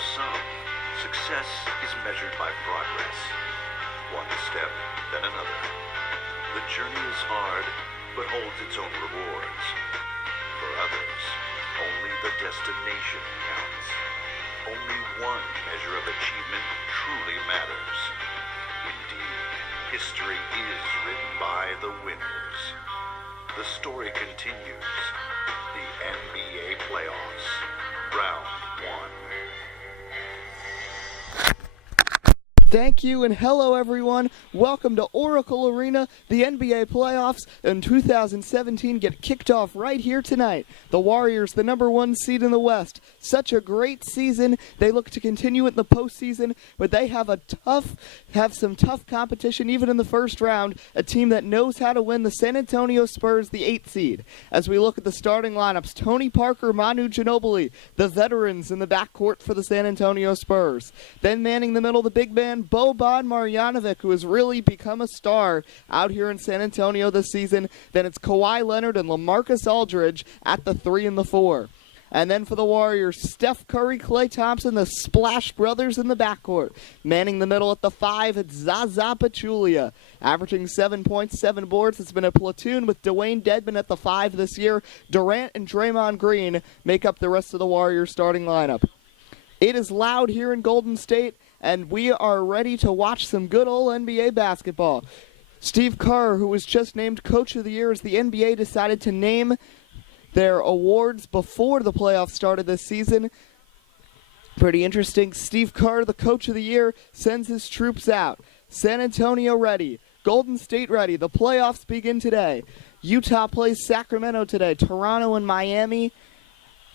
For some, success is measured by progress. One step, then another. The journey is hard, but holds its own rewards. For others, only the destination counts. Only one measure of achievement truly matters. Indeed, history is written by the winners. The story continues. The NBA playoffs. Round 1. Thank you and hello everyone. Welcome to Oracle Arena. The NBA playoffs in 2017 get kicked off right here tonight. The Warriors, the number 1 seed in the West. Such a great season. They look to continue it in the postseason, but they have some tough competition even in the first round. A team that knows how to win, the San Antonio Spurs, the 8th seed. As we look at the starting lineups, Tony Parker, Manu Ginobili, the veterans in the backcourt for the San Antonio Spurs. Then manning the middle, the big man, Boban Marjanovic, who has really become a star out here in San Antonio this season. Then it's Kawhi Leonard and LaMarcus Aldridge at the 3 and the 4. And then for the Warriors, Steph Curry, Klay Thompson, the Splash Brothers in the backcourt. Manning the middle at the 5, it's Zaza Pachulia, averaging 7 points, 7 boards. It's been a platoon with Dwayne Dedmon at the 5 this year. Durant and Draymond Green make up the rest of the Warriors starting lineup. It is loud here in Golden State, and we are ready to watch some good old NBA basketball. Steve Kerr, who was just named Coach of the Year, as the NBA decided to name their awards before the playoffs started this season. Pretty interesting. Steve Kerr, the Coach of the Year, sends his troops out. San Antonio ready. Golden State ready. The playoffs begin today. Utah plays Sacramento today. Toronto and Miami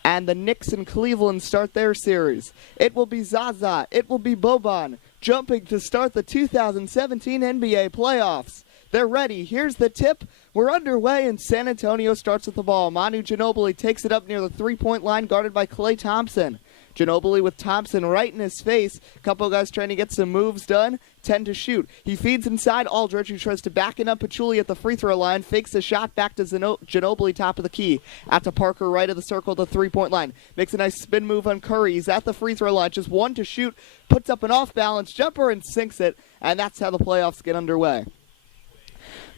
and the Knicks and Cleveland start their series. It will be Zaza. It will be Boban jumping to start the 2017 NBA playoffs. They're ready. Here's the tip. We're underway, and San Antonio starts with the ball. Manu Ginobili takes it up near the three-point line, guarded by Klay Thompson. Ginobili with Thompson right in his face. A couple guys trying to get some moves done. 10 to shoot. He feeds inside Aldridge, who tries to back it up. Pachulia at the free throw line. Fakes a shot back to Ginobili, top of the key. Out to Parker, right of the circle, the three-point line. Makes a nice spin move on Curry. He's at the free throw line. Just 1 to shoot. Puts up an off-balance jumper and sinks it. And that's how the playoffs get underway.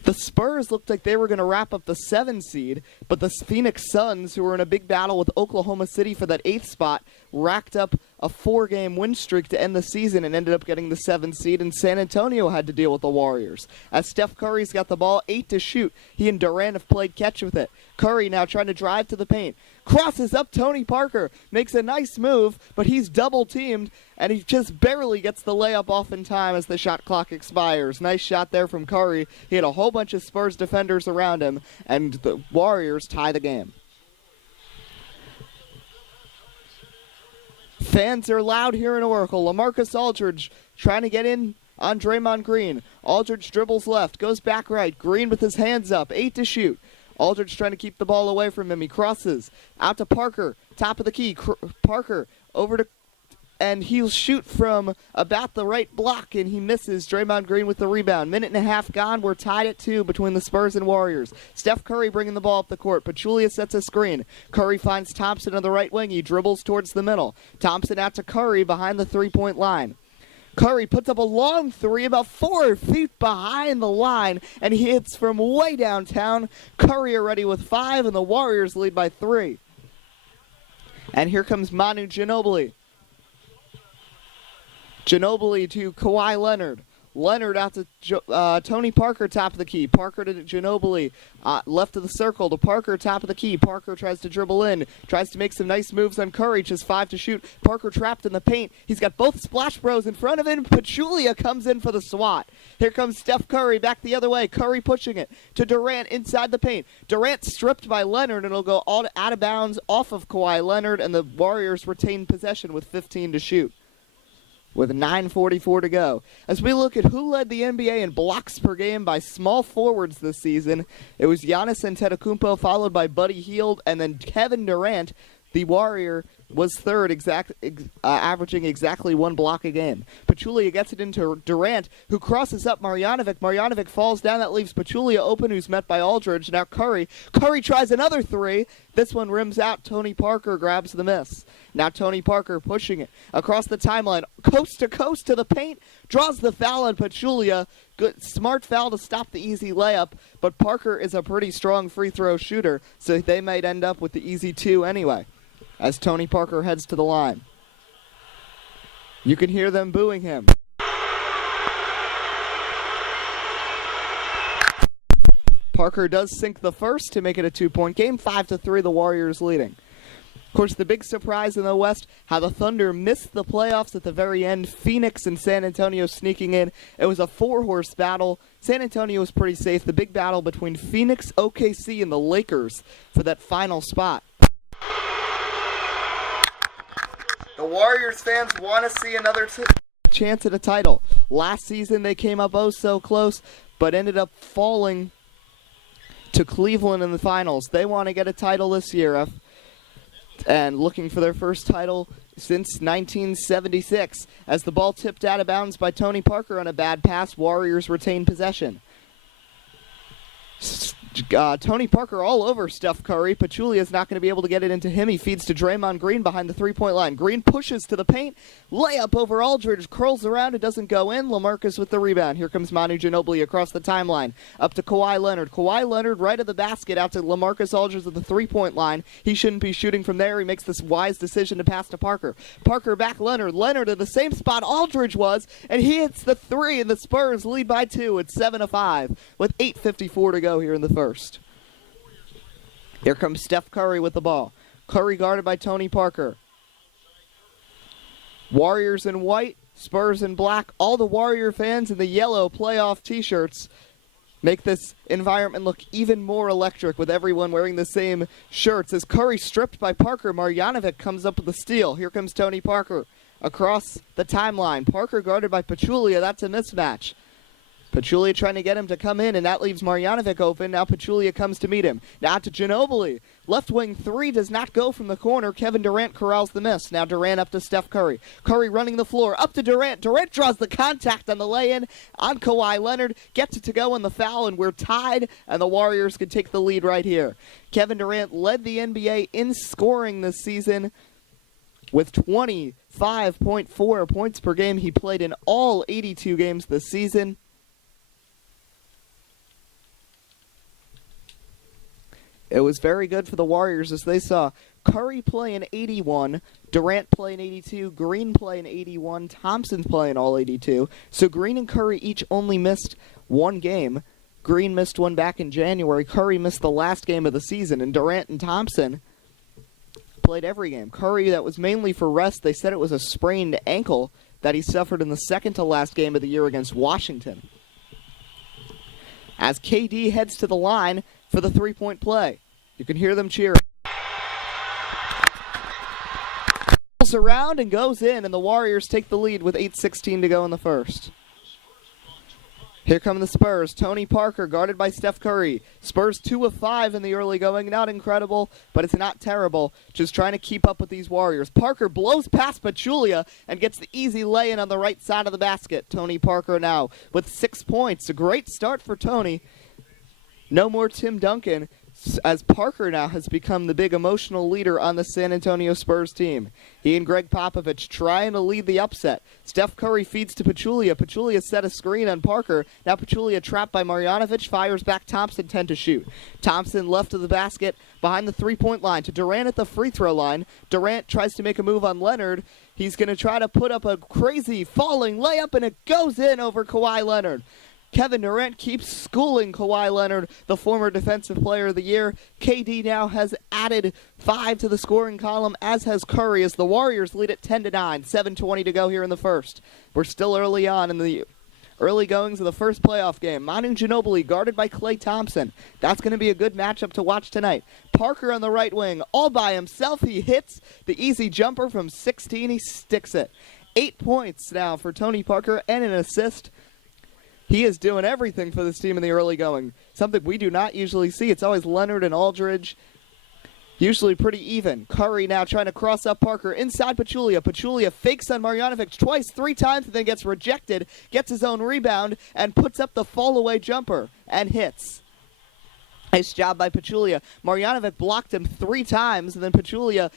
The Spurs looked like they were going to wrap up the 7 seed, but the Phoenix Suns, who were in a big battle with Oklahoma City for that 8th spot, racked up a 4-game win streak to end the season and ended up getting the 7th seed, and San Antonio had to deal with the Warriors. As Steph Curry's got the ball, 8 to shoot. He and Durant have played catch with it. Curry now trying to drive to the paint. Crosses up Tony Parker. Makes a nice move, but he's double-teamed, and he just barely gets the layup off in time as the shot clock expires. Nice shot there from Curry. He had a whole bunch of Spurs defenders around him, and the Warriors tie the game. Fans are loud here in Oracle. LaMarcus Aldridge trying to get in on Draymond Green. Aldridge dribbles left, goes back right. Green with his hands up, 8 to shoot. Aldridge trying to keep the ball away from him. He crosses out to Parker, top of the key. Parker over to, and he'll shoot from about the right block, and he misses. Draymond Green with the rebound. Minute and a half gone. We're tied at 2 between the Spurs and Warriors. Steph Curry bringing the ball up the court. Pachulia sets a screen. Curry finds Thompson on the right wing. He dribbles towards the middle. Thompson out to Curry behind the three-point line. Curry puts up a long 3 about 4 feet behind the line, and he hits from way downtown. Curry already with 5, and the Warriors lead by 3. And here comes Manu Ginobili. Ginobili to Kawhi Leonard. Leonard out to Tony Parker, top of the key. Parker to Ginobili, left of the circle to Parker, top of the key. Parker tries to dribble in, tries to make some nice moves on Curry, just 5 to shoot. Parker trapped in the paint. He's got both Splash Bros in front of him. Pachulia comes in for the swat. Here comes Steph Curry back the other way. Curry pushing it to Durant inside the paint. Durant stripped by Leonard, and it'll go all out of bounds off of Kawhi Leonard, and the Warriors retain possession with 15 to shoot, with 9:44 to go. As we look at who led the NBA in blocks per game by small forwards this season, it was Giannis Antetokounmpo, followed by Buddy Hield, and then Kevin Durant, the Warrior, was third, averaging exactly 1 block a game. Pachulia gets it into Durant, who crosses up Marjanovic. Marjanovic falls down. That leaves Pachulia open, who's met by Aldridge. Now Curry. Curry tries another three. This one rims out. Tony Parker grabs the miss. Now Tony Parker pushing it across the timeline, coast to the paint, draws the foul on Pachulia. Good, smart foul to stop the easy layup, but Parker is a pretty strong free throw shooter, so they might end up with the easy 2 anyway, as Tony Parker heads to the line. You can hear them booing him. Parker does sink the first to make it a 2-point game, 5-3, the Warriors leading. Of course, the big surprise in the West, how the Thunder missed the playoffs at the very end. Phoenix and San Antonio sneaking in. It was a 4-horse battle. San Antonio was pretty safe. The big battle between Phoenix, OKC, and the Lakers for that final spot. The Warriors fans want to see another chance at a title. Last season they came up oh so close, but ended up falling to Cleveland in the finals. They want to get a title this year, and looking for their first title since 1976. As the ball tipped out of bounds by Tony Parker on a bad pass, Warriors retain possession. Tony Parker all over Steph Curry. Pachulia's not going to be able to get it into him. He feeds to Draymond Green behind the 3-point line. Green pushes to the paint. Layup over Aldridge. Curls around. It doesn't go in. LaMarcus with the rebound. Here comes Manu Ginobili across the timeline. Up to Kawhi Leonard. Kawhi Leonard right of the basket out to LaMarcus Aldridge at the 3-point line. He shouldn't be shooting from there. He makes this wise decision to pass to Parker. Parker back Leonard. Leonard at the same spot Aldridge was, and he hits the 3, and the Spurs lead by 2 at 7-5 with 8:54 to go here in the first. Here comes Steph Curry with the ball. Curry guarded by Tony Parker. Warriors in white, Spurs in black. All the Warrior fans in the yellow playoff t-shirts make this environment look even more electric with everyone wearing the same shirts. As Curry stripped by Parker, Marjanovic comes up with the steal. Here comes Tony Parker across the timeline. Parker guarded by Pachulia. That's a mismatch. Pachulia trying to get him to come in, and that leaves Marjanovic open. Now Pachulia comes to meet him. Now to Ginobili. Left wing 3 does not go from the corner. Kevin Durant corrals the miss. Now Durant up to Steph Curry. Curry running the floor. Up to Durant. Durant draws the contact on the lay-in on Kawhi Leonard. Gets it to go on the foul, and we're tied, and the Warriors can take the lead right here. Kevin Durant led the NBA in scoring this season with 25.4 points per game. He played in all 82 games this season. It was very good for the Warriors as they saw Curry play in 81, Durant play in 82, Green play in 81, Thompson play in all 82. So Green and Curry each only missed one game. Green missed one back in January. Curry missed the last game of the season, and Durant and Thompson played every game. Curry, that was mainly for rest. They said it was a sprained ankle that he suffered in the second to last game of the year against Washington. As KD heads to the line for the 3-point play. You can hear them cheering. Rolls around and goes in, and the Warriors take the lead with 8:16 to go in the first. Here come the Spurs. Tony Parker guarded by Steph Curry. Spurs 2 of 5 in the early going. Not incredible, but it's not terrible. Just trying to keep up with these Warriors. Parker blows past Pachulia and gets the easy lay-in on the right side of the basket. Tony Parker now with 6 points. A great start for Tony. No more Tim Duncan, as Parker now has become the big emotional leader on the San Antonio Spurs team. He and Greg Popovich trying to lead the upset. Steph Curry feeds to Pachulia. Pachulia set a screen on Parker. Now Pachulia trapped by Marjanovic, fires back Thompson 10 to shoot. Thompson left of the basket behind the 3-point line to Durant at the free throw line. Durant tries to make a move on Leonard. He's going to try to put up a crazy falling layup, and it goes in over Kawhi Leonard. Kevin Durant keeps schooling Kawhi Leonard, the former Defensive Player of the Year. KD now has added 5 to the scoring column, as has Curry, as the Warriors lead at 10-9, 7:20 to go here in the first. We're still early on in the early goings of the first playoff game. Manu Ginobili guarded by Klay Thompson. That's going to be a good matchup to watch tonight. Parker on the right wing, all by himself. He hits the easy jumper from 16. He sticks it. 8 points now for Tony Parker and an assist. He is doing everything for this team in the early going, something we do not usually see. It's always Leonard and Aldridge Usually pretty even. Curry now trying to cross up Parker inside Pachulia. Pachulia fakes on Marjanovic twice, 3 times, and then gets rejected, gets his own rebound, and puts up the fall-away jumper and hits. Nice job by Pachulia. Marjanovic blocked him 3 times, and then Pachulia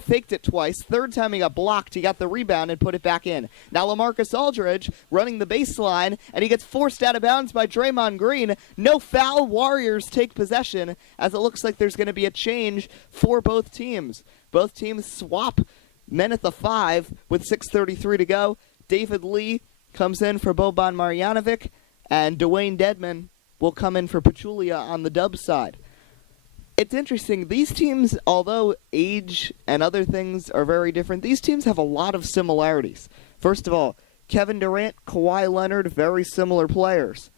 faked it twice. 3rd time he got blocked, he got the rebound and put it back in. Now LaMarcus Aldridge running the baseline, and he gets forced out of bounds by Draymond Green. No foul. Warriors take possession, as it looks like there's going to be a change for both teams. Both teams swap men at the 5 with 6:33 to go. David Lee comes in for Boban Marjanovic, and Dwayne Dedmon will come in for Pachulia on the Dubs side. It's interesting. These teams, although age and other things are very different, these teams have a lot of similarities. First of all, Kevin Durant, Kawhi Leonard, very similar players.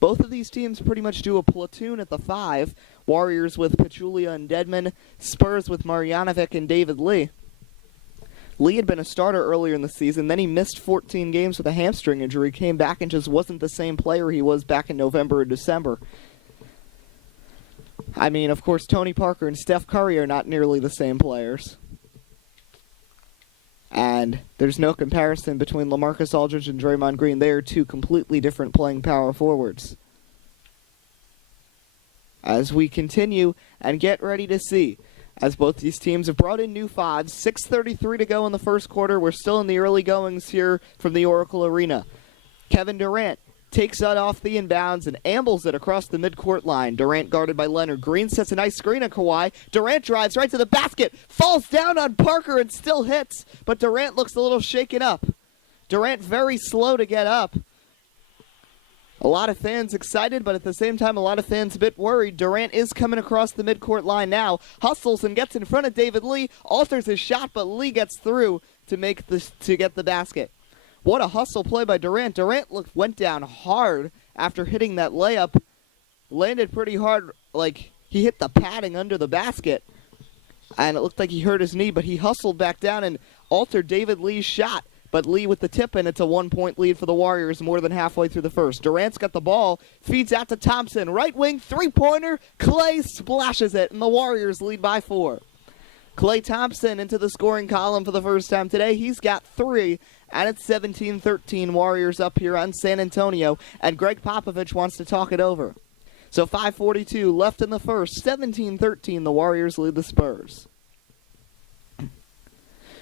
Both of these teams pretty much do a platoon at the 5. Warriors with Pachulia and Dedmon, Spurs with Marjanovic and David Lee. Lee had been a starter earlier in the season, then he missed 14 games with a hamstring injury, came back and just wasn't the same player he was back in November and December. I mean, of course, Tony Parker and Steph Curry are not nearly the same players. And there's no comparison between LaMarcus Aldridge and Draymond Green. They are 2 completely different playing power forwards. As we continue and get ready to see, as both these teams have brought in new 5s, 6:33 to go in the first quarter. We're still in the early goings here from the Oracle Arena. Kevin Durant takes it off the inbounds and ambles it across the midcourt line. Durant guarded by Leonard. Green sets a nice screen on Kawhi. Durant drives right to the basket, falls down on Parker and still hits, but Durant looks a little shaken up. Durant very slow to get up. A lot of fans excited, but at the same time, a lot of fans a bit worried. Durant is coming across the midcourt line now. Hustles and gets in front of David Lee. Alters his shot, but Lee gets through to get the basket. What a hustle play by Durant. Durant went down hard after hitting that layup. Landed pretty hard, like he hit the padding under the basket. And it looked like he hurt his knee, but he hustled back down and altered David Lee's shot. But Lee with the tip, and it's a 1-point lead for the Warriors more than halfway through the first. Durant's got the ball, feeds out to Thompson. Right wing, 3-pointer. Klay splashes it, and the Warriors lead by 4. Klay Thompson into the scoring column for the first time today. He's got 3, and it's 17-13 Warriors up here on San Antonio, and Greg Popovich wants to talk it over. So 5:42 left in the first. 17-13, the Warriors lead the Spurs.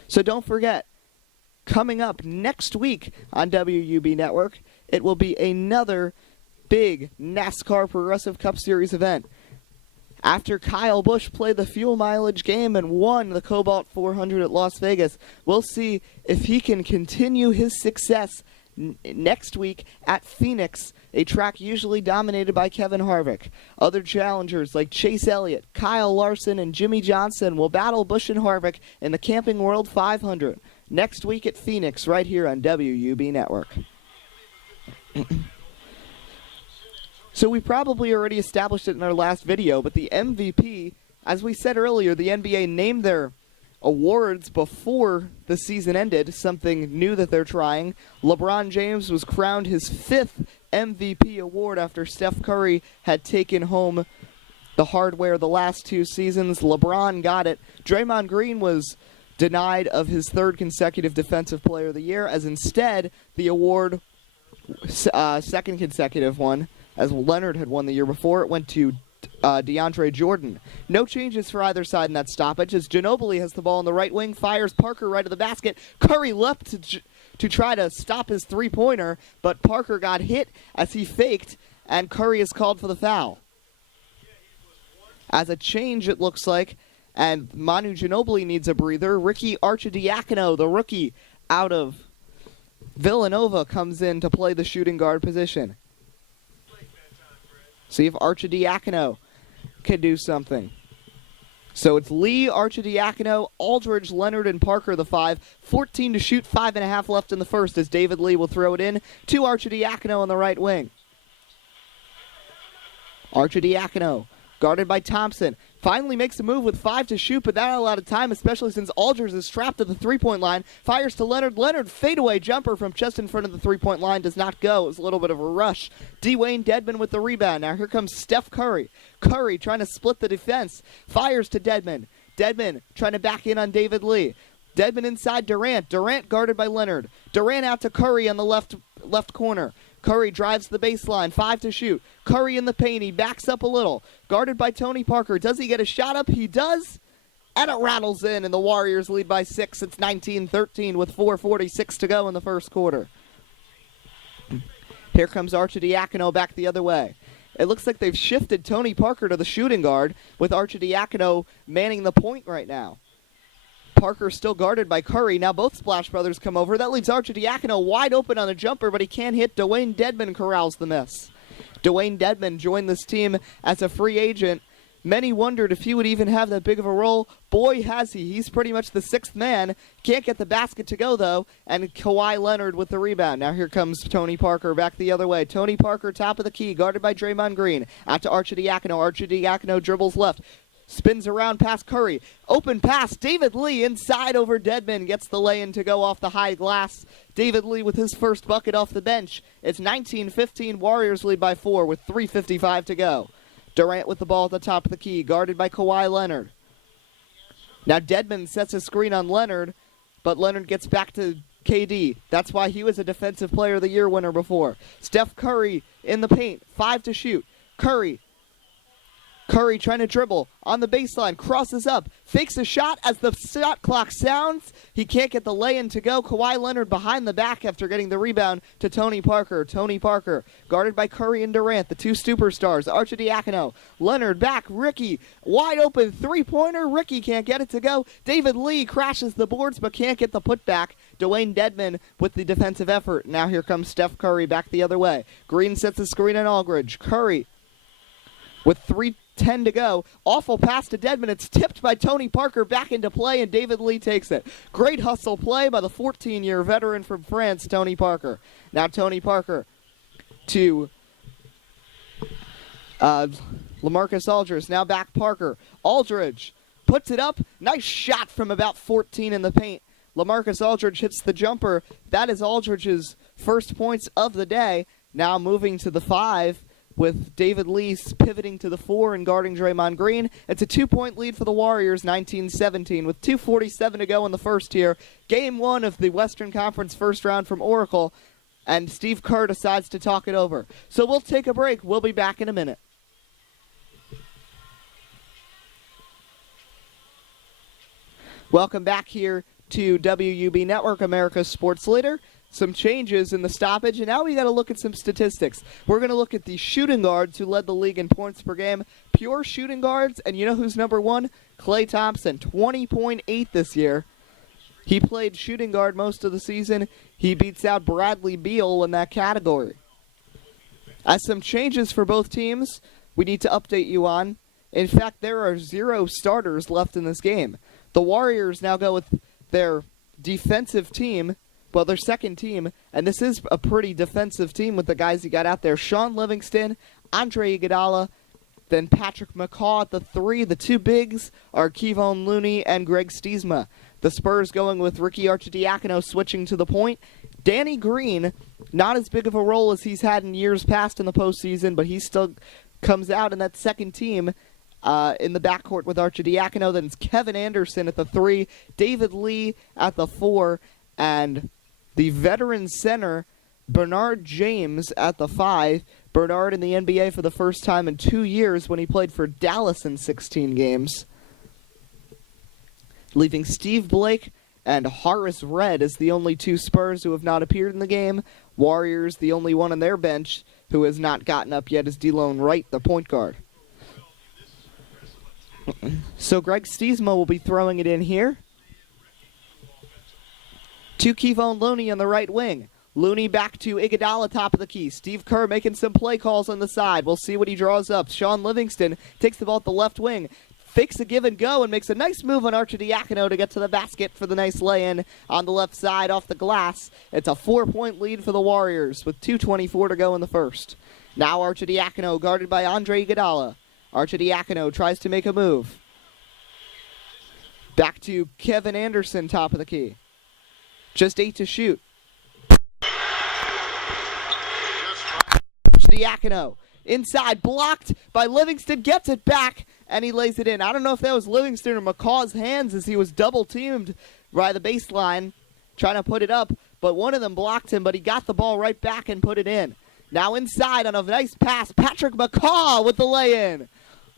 So don't forget, coming up next week on WUB Network, it will be another big NASCAR Progressive Cup Series event. After Kyle Busch played the fuel mileage game and won the Cobalt 400 at Las Vegas, we'll see if he can continue his success next week at Phoenix, a track usually dominated by Kevin Harvick. Other challengers like Chase Elliott, Kyle Larson, and Jimmy Johnson will battle Busch and Harvick in the Camping World 500 next week at Phoenix right here on WUB Network. So we probably already established it in our last video, but the MVP, as we said earlier, the NBA named their awards before the season ended, something new that they're trying. LeBron James was crowned his 5th MVP award after Steph Curry had taken home the hardware the last 2 seasons. LeBron got it. Draymond Green was denied of his 3rd consecutive Defensive Player of the Year, as instead the award, 2nd consecutive one, as Leonard had won the year before, it went to DeAndre Jordan. No changes for either side in that stoppage, as Ginobili has the ball in the right wing, fires Parker right to the basket. Curry leapt to try to stop his 3-pointer, but Parker got hit as he faked, and Curry is called for the foul. As a change, it looks like, and Manu Ginobili needs a breather. Ricky Arcidiacono, the rookie out of Villanova, comes in to play the shooting guard position. See if Arcidiacono can do something. So it's Lee, Arcidiacono, Aldridge, Leonard, and Parker, the 5. 14 to shoot, 5.5 left in the first, as David Lee will throw it in to Arcidiacono on the right wing. Arcidiacono, guarded by Thompson, Finally makes a move with 5 to shoot, but not a lot of time, especially since Aldridge is trapped at the three-point line. Fires to Leonard. Leonard, fadeaway jumper from just in front of the three-point line, does not go. It was a little bit of a rush. Dwayne Dedmon with the rebound. Now here comes Steph Curry. Curry trying to split the defense. Fires to Dedmon. Dedmon trying to back in on David Lee. Dedmon inside Durant. Durant guarded by Leonard. Durant out to Curry on the left corner. Curry drives the baseline, 5 to shoot. Curry in the paint, he backs up a little. Guarded by Tony Parker. Does he get a shot up? He does. And it rattles in, and the Warriors lead by 6. It's 19-13 with 4:46 to go in the first quarter. Here comes Arcidiacono back the other way. It looks like they've shifted Tony Parker to the shooting guard, with Arcidiacono manning the point right now. Parker still guarded by Curry. Now both Splash Brothers come over. That leaves Arcidiacono wide open on a jumper, but he can't hit. Dwayne Dedmon corrals the miss. Dwayne Dedmon joined this team as a free agent. Many wondered if he would even have that big of a role. Boy, has he. He's pretty much the sixth man. Can't get the basket to go, though. And Kawhi Leonard with the rebound. Now here comes Tony Parker back the other way. Tony Parker, top of the key, guarded by Draymond Green. Out to Arcidiacono. Arcidiacono dribbles left. Spins around past Curry. Open pass. David Lee inside over Dedmon. Gets the lay-in to go off the high glass. David Lee with his first bucket off the bench. It's 19-15. Warriors lead by 4 with 3:55 to go. Durant with the ball at the top of the key. Guarded by Kawhi Leonard. Now Dedmon sets a screen on Leonard, but Leonard gets back to KD. That's why he was a Defensive Player of the Year winner before. Steph Curry in the paint. 5 to shoot. Curry trying to dribble on the baseline, crosses up, fakes a shot as the shot clock sounds. He can't get the lay-in to go. Kawhi Leonard behind the back after getting the rebound to Tony Parker. Tony Parker, guarded by Curry and Durant, the two superstars. Arcidiacono, Leonard back, Ricky, wide open three-pointer. Ricky can't get it to go. David Lee crashes the boards but can't get the putback. Dwayne Dedmon with the defensive effort. Now here comes Steph Curry back the other way. Green sets the screen on Aldridge. Curry with 3:10 to go. Awful pass to Dedmon. It's tipped by Tony Parker back into play, and David Lee takes it. Great hustle play by the 14-year veteran from France, Tony Parker. Now Tony Parker to LaMarcus Aldridge. Now back Parker. Aldridge puts it up. Nice shot from about 14 in the paint. LaMarcus Aldridge hits the jumper. That is Aldridge's first points of the day. Now moving to the 5. With David Lee pivoting to the 4 and guarding Draymond Green. It's a 2-point lead for the Warriors, 19-17, with 2:47 to go in the first here. Game 1 of the Western Conference first round from Oracle, and Steve Kerr decides to talk it over. So we'll take a break. We'll be back in a minute. Welcome back here to WUB Network, America's sports leader. Some changes in the stoppage, and now we got to look at some statistics. We're going to look at the shooting guards who led the league in points per game. Pure shooting guards, and you know who's number 1? Klay Thompson, 20.8 this year. He played shooting guard most of the season. He beats out Bradley Beal in that category. As some changes for both teams, we need to update you on. In fact, there are 0 starters left in this game. The Warriors now go with their defensive team, well, their second team, and this is a pretty defensive team with the guys he got out there. Sean Livingston, Andre Iguodala, then Patrick McCaw at the 3. The 2 bigs are Kevon Looney and Greg Stiesma. The Spurs going with Ricky Arcidiacono switching to the point. Danny Green, not as big of a role as he's had in years past in the postseason, but he still comes out in that second team in the backcourt with Arcidiacono. Then it's Kevin Anderson at the 3, David Lee at the 4, and the veteran center, Bernard James, at the 5. Bernard in the NBA for the first time in 2 years when he played for Dallas in 16 games. Leaving Steve Blake and Horace Red as the only 2 Spurs who have not appeared in the game. Warriors, the only one on their bench who has not gotten up yet, is Delone Wright, the point guard. So Greg Stiesma will be throwing it in here. To Kevon Looney on the right wing. Looney back to Iguodala, top of the key. Steve Kerr making some play calls on the side. We'll see what he draws up. Sean Livingston takes the ball at the left wing. Fakes a give and go and makes a nice move on Arcidiacono to get to the basket for the nice lay-in on the left side off the glass. It's a 4-point lead for the Warriors with 2:24 to go in the first. Now Arcidiacono guarded by Andre Iguodala. Arcidiacono tries to make a move. Back to Kevin Anderson, top of the key. Just 8 to shoot. Arcidiacono inside, blocked by Livingston, gets it back, and he lays it in. I don't know if that was Livingston or McCaw's hands as he was double-teamed by the baseline, trying to put it up, but one of them blocked him, but he got the ball right back and put it in. Now inside on a nice pass, Patrick McCaw with the lay-in.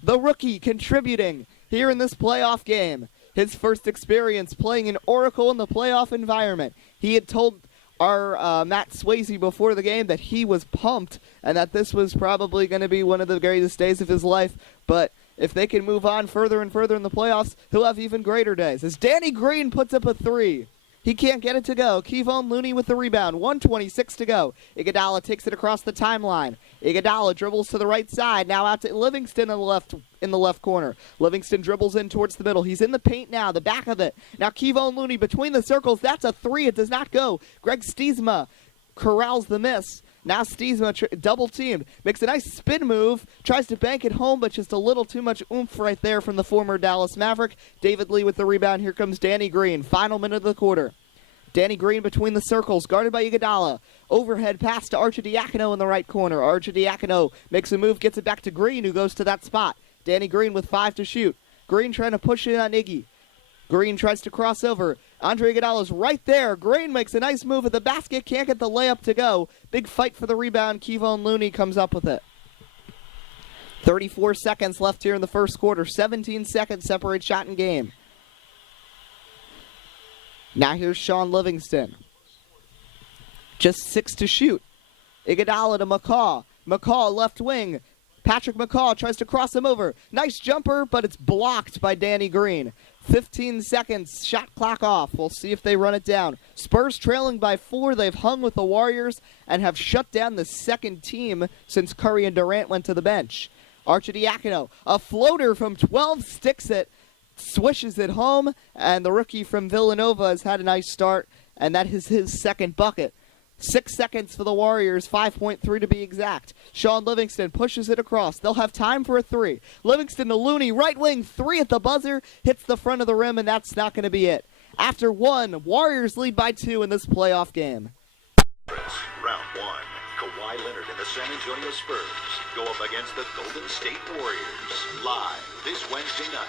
The rookie contributing here in this playoff game. His first experience playing in Oracle in the playoff environment. He had told our Matt Swayze before the game that he was pumped and that this was probably going to be one of the greatest days of his life. But if they can move on further and further in the playoffs, he'll have even greater days. As Danny Green puts up a 3. He can't get it to go. Kevon Looney with the rebound. 1:26 to go. Iguodala takes it across the timeline. Iguodala dribbles to the right side. Now out to Livingston in the left corner. Livingston dribbles in towards the middle. He's in the paint now, the back of it. Now Kevon Looney between the circles. That's a 3. It does not go. Greg Stiesma corrals the miss. Now Stiesma double-teamed. Makes a nice spin move. Tries to bank it home, but just a little too much oomph right there from the former Dallas Maverick. David Lee with the rebound. Here comes Danny Green. Final minute of the quarter. Danny Green between the circles, guarded by Iguodala. Overhead pass to Arcidiacono in the right corner. Arcidiacono makes a move, gets it back to Green, who goes to that spot. Danny Green with 5 to shoot. Green trying to push it on Iggy. Green tries to cross over. Andre Iguodala's right there. Green makes a nice move at the basket. Can't get the layup to go. Big fight for the rebound. Kevon Looney comes up with it. 34 seconds left here in the first quarter. 17 seconds separate shot and game. Now here's Sean Livingston. Just 6 to shoot. Iguodala to McCaw. McCaw left wing. Patrick McCaw tries to cross him over. Nice jumper, but it's blocked by Danny Green. 15 seconds, shot clock off. We'll see if they run it down. Spurs trailing by 4. They've hung with the Warriors and have shut down the second team since Curry and Durant went to the bench. Arcidiacono, a floater from 12, sticks it, swishes it home, and the rookie from Villanova has had a nice start, and that is his second bucket. 6 seconds for the Warriors, 5.3 to be exact. Sean Livingston pushes it across. They'll have time for a 3. Livingston to Looney, right wing, 3 at the buzzer, hits the front of the rim, and that's not going to be it. After 1, Warriors lead by 2 in this playoff game. Round 1, Kawhi Leonard and the San Antonio Spurs go up against the Golden State Warriors, live this Wednesday night.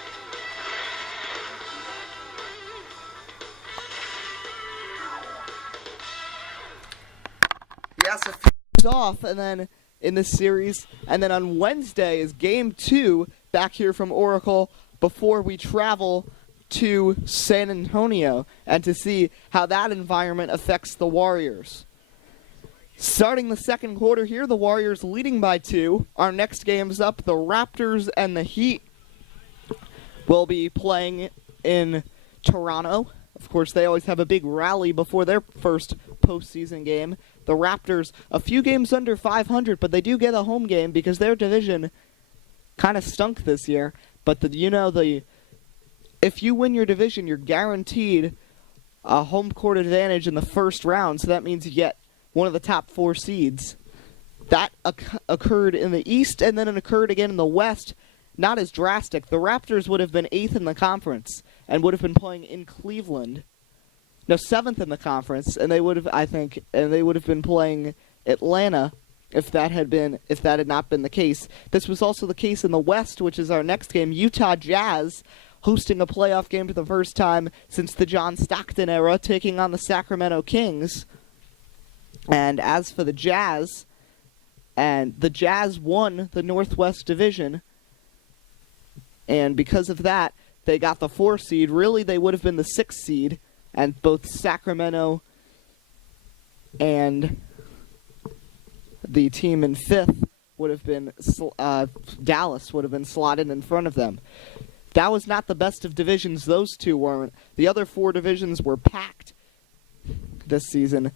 Yes, a few off, and then in this series, and then on Wednesday is Game 2 back here from Oracle before we travel to San Antonio and to see how that environment affects the Warriors. Starting the second quarter here, the Warriors leading by 2. Our next game's up. The Raptors and the Heat will be playing in Toronto. Of course, they always have a big rally before their first postseason game. The Raptors, a few games under 500, but they do get a home game because their division kind of stunk this year. But if you win your division, you're guaranteed a home court advantage in the first round, so that means you get one of the top 4 seeds. That occurred in the East, and then it occurred again in the West. Not as drastic. The Raptors would have been 8th in the conference and would have been playing in Cleveland. No, 7th in the conference, and they would have been playing Atlanta if that had not been the case. This was also the case in the West, which is our next game. Utah Jazz hosting a playoff game for the first time since the John Stockton era, taking on the Sacramento Kings. And as for the Jazz won the Northwest Division, and because of that, they got the 4 seed. Really, they would have been the 6 seed, and both Sacramento and the team in 5th would have been Dallas would have been slotted in front of them. That was not the best of divisions. Those two weren't. The other 4 divisions were packed this season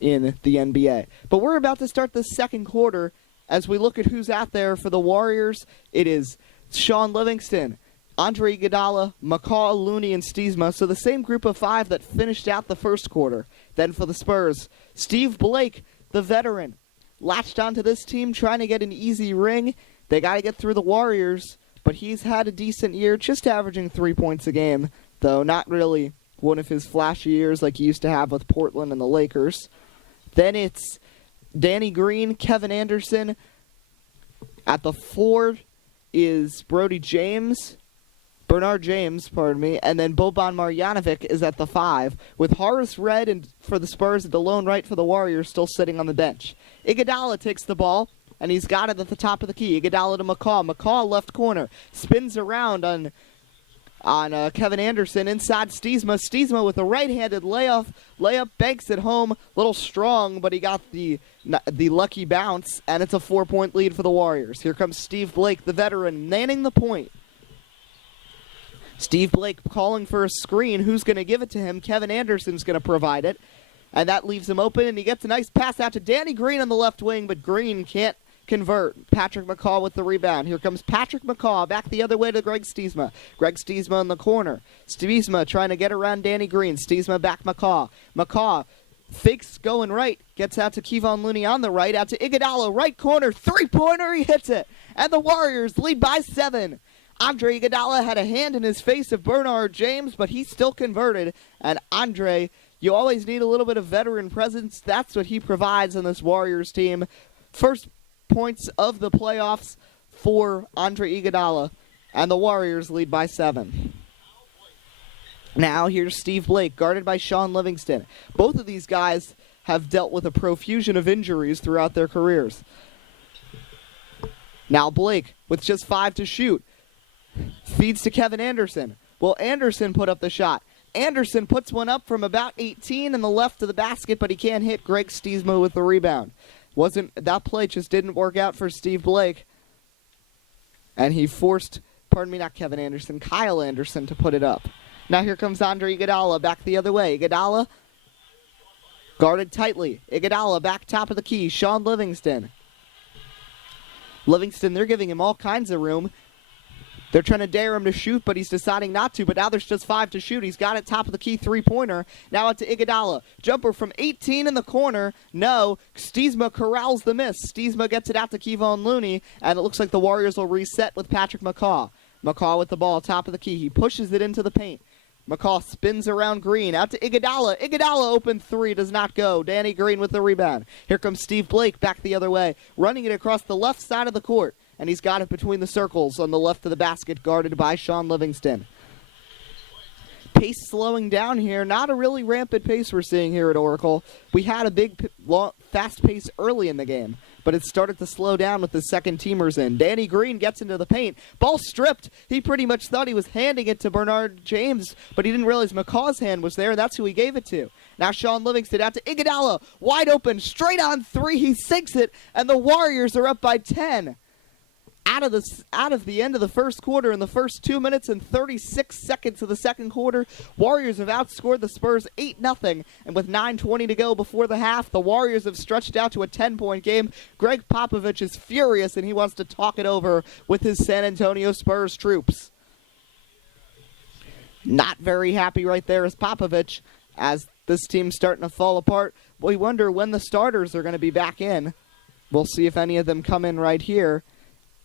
in the NBA. But we're about to start the second quarter. As we look at who's out there for the Warriors, it is Sean Livingston, Andre Iguodala, McCaw, Looney, and Stiesma. So the same group of 5 that finished out the first quarter. Then for the Spurs, Steve Blake, the veteran, latched onto this team trying to get an easy ring. They got to get through the Warriors, but he's had a decent year, just averaging 3 points a game, though not really one of his flashy years like he used to have with Portland and the Lakers. Then it's Danny Green, Kevin Anderson. At the 4 is Bernard James, and then Boban Marjanovic is at the 5, with Horace Red and for the Spurs at the lone right for the Warriors still sitting on the bench. Iguodala takes the ball, and he's got it at the top of the key. Iguodala to McCaw. McCaw left corner, spins around on Kevin Anderson inside Stiesma. Stiesma with a right-handed layup, banks it home. A little strong, but he got the lucky bounce, and it's a 4-point lead for the Warriors. Here comes Steve Blake, the veteran, manning the point. Steve Blake calling for a screen. Who's going to give it to him? Kevin Anderson's going to provide it, and that leaves him open, and he gets a nice pass out to Danny Green on the left wing, but Green can't convert. Patrick McCaw with the rebound. Here comes Patrick McCaw back the other way to Greg Stiesma. Greg Stiesma in the corner. Stiesma trying to get around Danny Green. Stiesma back McCaw. McCaw fakes going right. Gets out to Kevon Looney on the right. Out to Iguodala. Right corner. Three-pointer. He hits it. And the Warriors lead by 7. Andre Iguodala had a hand in his face of Bernard James, but he still converted. And Andre, you always need a little bit of veteran presence. That's what he provides on this Warriors team. First points of the playoffs for Andre Iguodala, and the Warriors lead by 7. Now here's Steve Blake, guarded by Sean Livingston. Both of these guys have dealt with a profusion of injuries throughout their careers. Now Blake, with just 5 to shoot, feeds to Kevin Anderson. Will Anderson put up the shot? Anderson puts one up from about 18 in the left of the basket, but he can't hit. Greg Stiesma with the rebound. That play just didn't work out for Steve Blake. And he forced, not Kevin Anderson, Kyle Anderson to put it up. Now here comes Andre Iguodala back the other way. Iguodala guarded tightly. Iguodala back top of the key. Sean Livingston. They're giving him all kinds of room. They're trying to dare him to shoot, but he's deciding not to. But now there's just 5 to shoot. He's got it top of the key, 3-pointer. Now out to Iguodala. Jumper from 18 in the corner. No. Stiesma corrals the miss. Stiesma gets it out to Kevon Looney, and it looks like the Warriors will reset with Patrick McCaw. McCaw with the ball, top of the key. He pushes it into the paint. McCaw spins around Green. Out to Iguodala. Iguodala open 3, does not go. Danny Green with the rebound. Here comes Steve Blake back the other way, running it across the left side of the court. And he's got it between the circles on the left of the basket, guarded by Sean Livingston. Pace slowing down here. Not a really rampant pace we're seeing here at Oracle. We had a big, fast pace early in the game, but it started to slow down with the second teamers in. Danny Green gets into the paint. Ball stripped. He pretty much thought he was handing it to Bernard James, but he didn't realize McCaw's hand was there, and that's who he gave it to. Now Sean Livingston out to Iguodala. Wide open, straight on 3. He sinks it, and the Warriors are up by 10. Out of the end of the first quarter, in the first 2 minutes and 36 seconds of the second quarter, Warriors have outscored the Spurs 8-0, and with 9:20 to go before the half, the Warriors have stretched out to a 10-point game. Greg Popovich is furious, and he wants to talk it over with his San Antonio Spurs troops. Not very happy right there is Popovich, as this team's starting to fall apart. We wonder when the starters are going to be back in. We'll see if any of them come in right here.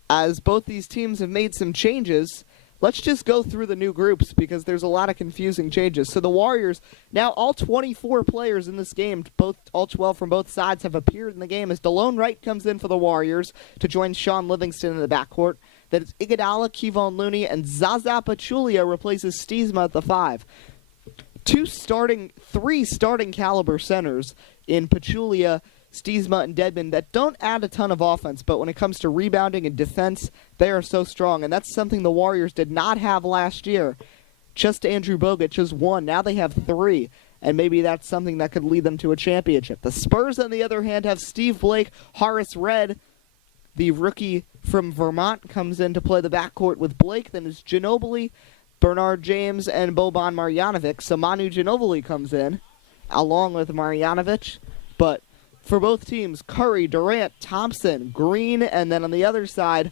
As both these teams have made some changes, let's just go through the new groups because there's a lot of confusing changes. So the Warriors, now all 24 players in this game, all 12 from both sides, have appeared in the game as DeLone Wright comes in for the Warriors to join Sean Livingston in the backcourt. That is Iguodala, Kevon Looney, and Zaza Pachulia replaces Stiesma at the 5. 3 starting caliber centers in Pachulia, Stiesma, and Dedmon that don't add a ton of offense, but when it comes to rebounding and defense, they are so strong, and that's something the Warriors did not have last year. Just Andrew Bogut, just 1. Now they have 3, and maybe that's something that could lead them to a championship. The Spurs, on the other hand, have Steve Blake. Horace Red, the rookie from Vermont, comes in to play the backcourt with Blake. Then it's Ginobili, Bernard James, and Boban Marjanovic. So Manu Ginobili comes in, along with Marjanovic, but for both teams, Curry, Durant, Thompson, Green, and then on the other side,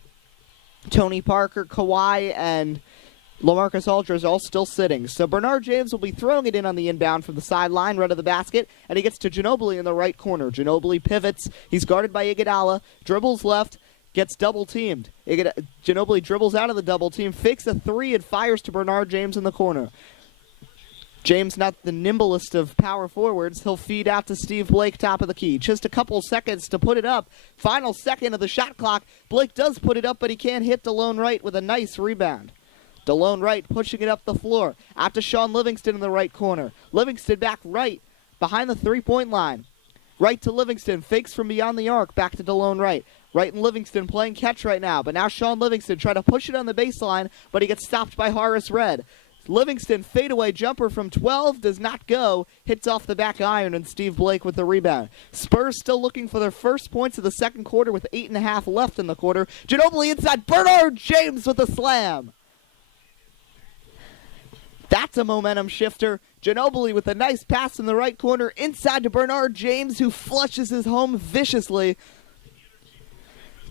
Tony Parker, Kawhi, and LaMarcus Aldridge all still sitting. So Bernard James will be throwing it in on the inbound from the sideline, right of the basket, and he gets to Ginobili in the right corner. Ginobili pivots. He's guarded by Iguodala, dribbles left, gets double-teamed. Ginobili dribbles out of the double team, fakes a three, and fires to Bernard James in the corner. James, not the nimblest of power forwards. He'll feed out to Steve Blake, top of the key. Just a couple seconds to put it up. Final second of the shot clock. Blake does put it up, but he can't hit DeLone Wright with a nice rebound. DeLone Wright pushing it up the floor. Out to Sean Livingston in the right corner. Livingston back right behind the three-point line. Right to Livingston. Fakes from beyond the arc. Back to DeLone Wright. Wright and Livingston playing catch right now. But now Sean Livingston trying to push it on the baseline, but he gets stopped by Horace Red. Livingston fadeaway jumper from 12 does not go. Hits off the back iron, and Steve Blake with the rebound. Spurs still looking for their first points of the second quarter with 8.5 left in the quarter. Ginobili inside. Bernard James with a slam. That's a momentum shifter. Ginobili with a nice pass in the right corner inside to Bernard James, who flushes his home viciously.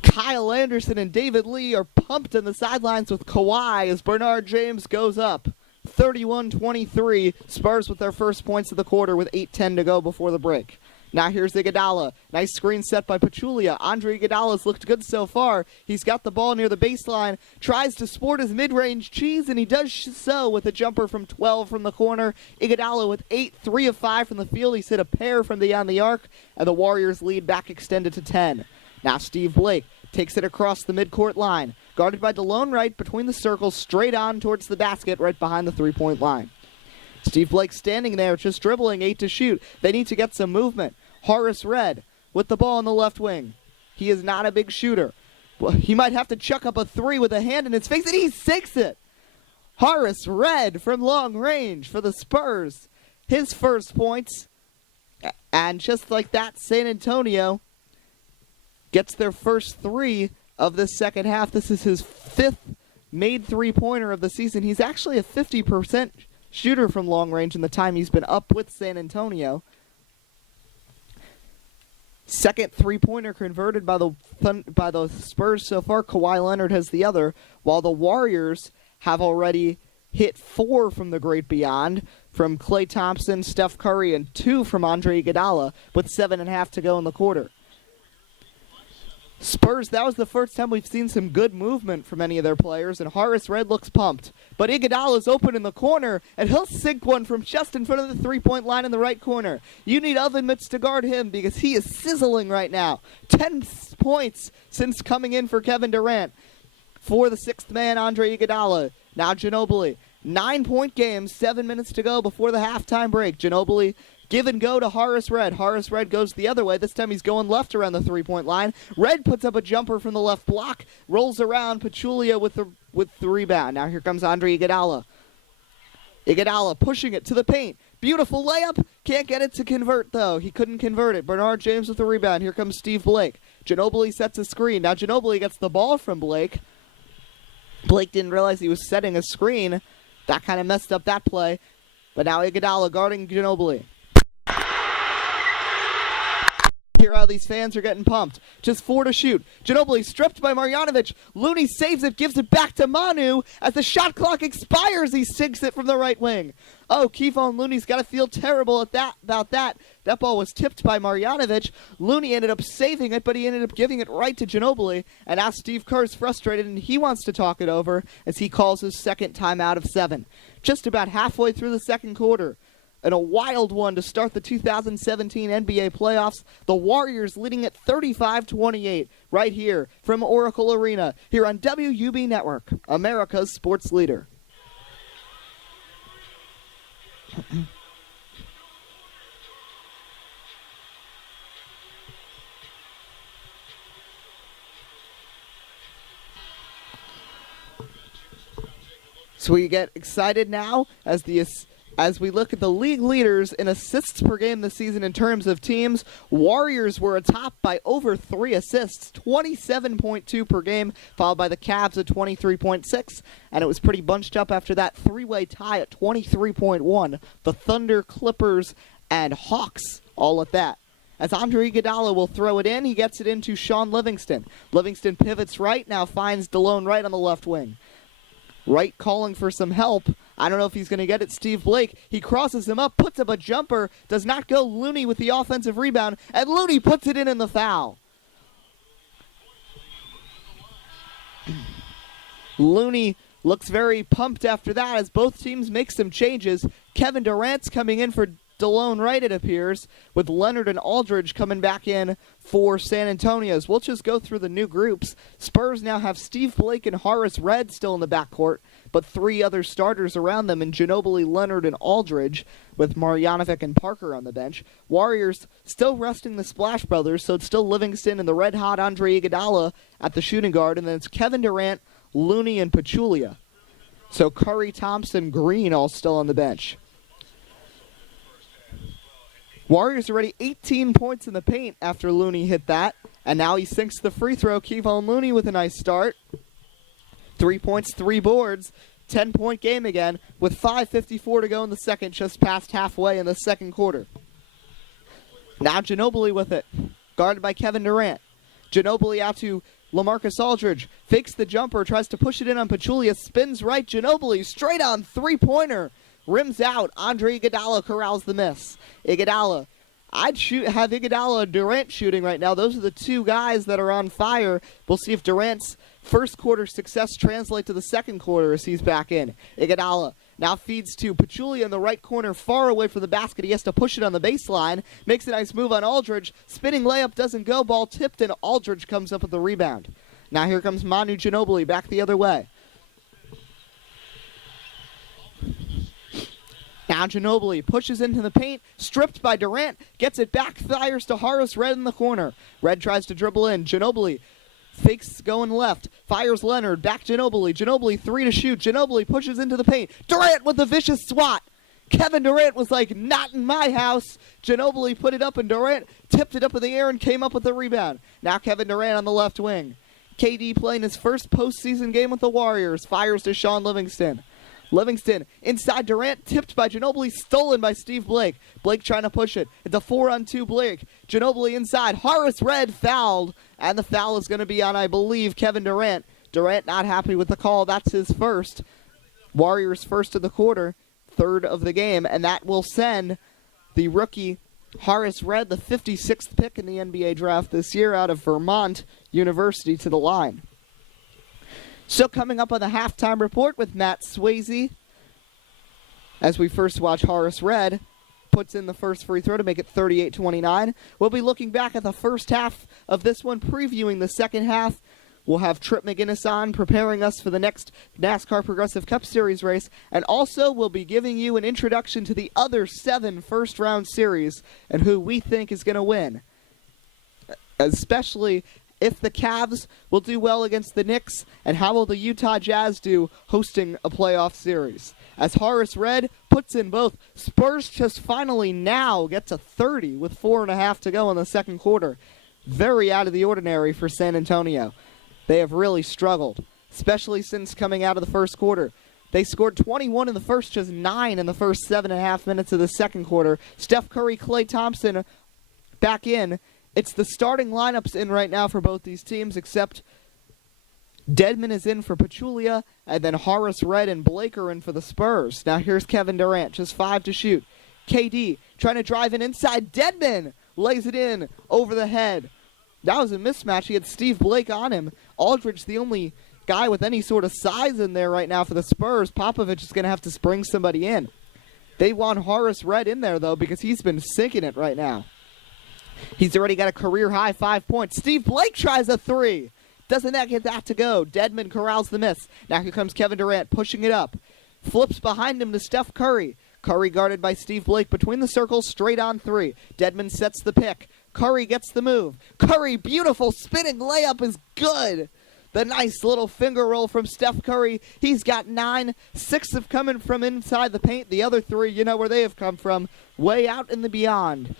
Kyle Anderson and David Lee are pumped on the sidelines with Kawhi as Bernard James goes up. 31-23, Spurs with their first points of the quarter with 8:10 to go before the break. Now here's Iguodala. Nice screen set by Pachulia. Andre Iguodala's looked good so far. He's got the ball near the baseline, tries to sport his mid-range cheese, and he does so with a jumper from 12 from the corner. Iguodala with 8, 3 of 5 from the field. He's hit a pair from beyond the arc, and the Warriors lead back extended to 10. Now Steve Blake takes it across the midcourt line. Guarded by DeLone Wright between the circles, straight on towards the basket right behind the three-point line. Steve Blake standing there, just dribbling, 8 to shoot. They need to get some movement. Horace Red with the ball on the left wing. He is not a big shooter. He might have to chuck up a three with a hand in his face, and he sinks it. Horace Red from long range for the Spurs. His first points. And just like that, San Antonio gets their first three of the second half. This is his 5th made three-pointer of the season. He's actually a 50% shooter from long range in the time he's been up with San Antonio. Second three-pointer converted by the Spurs so far. Kawhi Leonard has the other, while the Warriors have already hit 4 from the great beyond, from Klay Thompson, Steph Curry, and 2 from Andre Iguodala, with 7.5 to go in the quarter. Spurs, that was the first time we've seen some good movement from any of their players, and Horace Red looks pumped. But Iguodala's open in the corner, and he'll sink one from just in front of the three-point line in the right corner. You need oven mitts to guard him because he is sizzling right now. 10 points since coming in for Kevin Durant. For the 6th man, Andre Iguodala. Now Ginobili. 9-point game, 7 minutes to go before the halftime break. Ginobili give and go to Horace Red. Horace Red goes the other way. This time he's going left around the three-point line. Red puts up a jumper from the left block, rolls around. Pachulia with the rebound. Now here comes Andre Iguodala. Iguodala pushing it to the paint. Beautiful layup. Can't get it to convert, though. He couldn't convert it. Bernard James with the rebound. Here comes Steve Blake. Ginobili sets a screen. Now Ginobili gets the ball from Blake. Blake didn't realize he was setting a screen. That kind of messed up that play. But now Iguodala guarding Ginobili. Here how these fans are getting pumped. Just 4 to shoot. Ginobili stripped by Marjanovic. Looney saves it, gives it back to Manu. As the shot clock expires, he sinks it from the right wing. Oh, Kevon Looney's got to feel terrible about that. That ball was tipped by Marjanovic. Looney ended up saving it, but he ended up giving it right to Ginobili. And now Steve Kerr's frustrated, and he wants to talk it over as he calls his second timeout of 7. Just about halfway through the second quarter. And a wild one to start the 2017 NBA playoffs. The Warriors leading at 35-28 right here from Oracle Arena here on WUB Network, America's sports leader. So we get excited now as we look at the league leaders in assists per game this season in terms of teams. Warriors were atop by over 3 assists, 27.2 per game, followed by the Cavs at 23.6, and it was pretty bunched up after that three-way tie at 23.1. The Thunder, Clippers, and Hawks all at that. As Andre Iguodala will throw it in, he gets it into Sean Livingston. Livingston pivots right, now finds DeLone Wright on the left wing. Wright calling for some help. I don't know if he's going to get it. Steve Blake, he crosses him up, puts up a jumper, does not go. Looney with the offensive rebound, and Looney puts it in the foul. Looney looks very pumped after that as both teams make some changes. Kevin Durant's coming in for DeLone Wright, it appears, with Leonard and Aldridge coming back in for San Antonio's. We'll just go through the new groups. Spurs now have Steve Blake and Horace Red still in the backcourt, but three other starters around them in Ginobili, Leonard, and Aldridge, with Marjanovic and Parker on the bench. Warriors still resting the Splash Brothers, so it's still Livingston and the red-hot Andre Iguodala at the shooting guard, and then it's Kevin Durant, Looney, and Pachulia. So Curry, Thompson, Green all still on the bench. Warriors already 18 points in the paint after Looney hit that, and now he sinks the free throw. Kevon Looney with a nice start. 3 points, 3 boards, 10-point game again, with 5:54 to go in the second, just past halfway in the second quarter. Now Ginobili with it, guarded by Kevin Durant. Ginobili out to LaMarcus Aldridge, fakes the jumper, tries to push it in on Pachulia, spins right, Ginobili straight on three-pointer. Rims out. Andre Iguodala corrals the miss. Iguodala. I'd have Iguodala and Durant shooting right now. Those are the two guys that are on fire. We'll see if Durant's first quarter success translates to the second quarter as he's back in. Iguodala now feeds to Pachulia in the right corner, far away from the basket. He has to push it on the baseline. Makes a nice move on Aldridge. Spinning layup doesn't go. Ball tipped, and Aldridge comes up with the rebound. Now here comes Manu Ginobili back the other way. Now Ginobili pushes into the paint, stripped by Durant, gets it back, fires to Horace Red in the corner. Red tries to dribble in. Ginobili fakes going left, fires Leonard, back Ginobili. Ginobili 3 to shoot. Ginobili pushes into the paint. Durant with a vicious swat. Kevin Durant was like, not in my house. Ginobili put it up, and Durant tipped it up in the air and came up with the rebound. Now Kevin Durant on the left wing. KD playing his first postseason game with the Warriors. Fires to Sean Livingston. Livingston inside Durant, tipped by Ginobili, stolen by Steve Blake. Blake trying to push it. It's a 4-on-2 Blake. Ginobili inside. Horace Red fouled, and the foul is going to be on, I believe, Kevin Durant. Durant not happy with the call. That's his first. Warriors first of the quarter, third of the game, and that will send the rookie Horace Red, the 56th pick in the NBA draft this year out of Vermont University, to the line. So coming up on the halftime report with Matt Swayze, as we first watch Horace Red puts in the first free throw to make it 38-29. We'll be looking back at the first half of this one, previewing the second half. We'll have Trip McGinnis on, preparing us for the next NASCAR Progressive Cup Series race, and also we'll be giving you an introduction to the other 7 first-round series and who we think is going to win, especially if the Cavs will do well against the Knicks, and how will the Utah Jazz do hosting a playoff series. As Horace Red puts in both, Spurs just finally now get to 30 with 4.5 to go in the second quarter. Very out of the ordinary for San Antonio. They have really struggled, especially since coming out of the first quarter. They scored 21 in the first, just 9 in the first 7.5 minutes of the second quarter. Steph Curry, Klay Thompson back in. It's the starting lineups in right now for both these teams, except Dedmon is in for Pachulia, and then Horace Red and Blake are in for the Spurs. Now here's Kevin Durant, just 5 to shoot. KD trying to drive in inside. Dedmon lays it in over the head. That was a mismatch. He had Steve Blake on him. Aldridge, the only guy with any sort of size in there right now for the Spurs. Popovich is going to have to bring somebody in. They want Horace Red in there, though, because he's been sinking it right now. He's already got a career-high 5 points. Steve Blake tries a 3. Doesn't that get that to go? Dedmon corrals the miss. Now here comes Kevin Durant pushing it up. Flips behind him to Steph Curry. Curry guarded by Steve Blake between the circles, straight on 3. Dedmon sets the pick. Curry gets the move. Curry, beautiful spinning layup is good. The nice little finger roll from Steph Curry. He's got 9. 6 have come from inside the paint. The other 3, you know where they have come from. Way out in the beyond.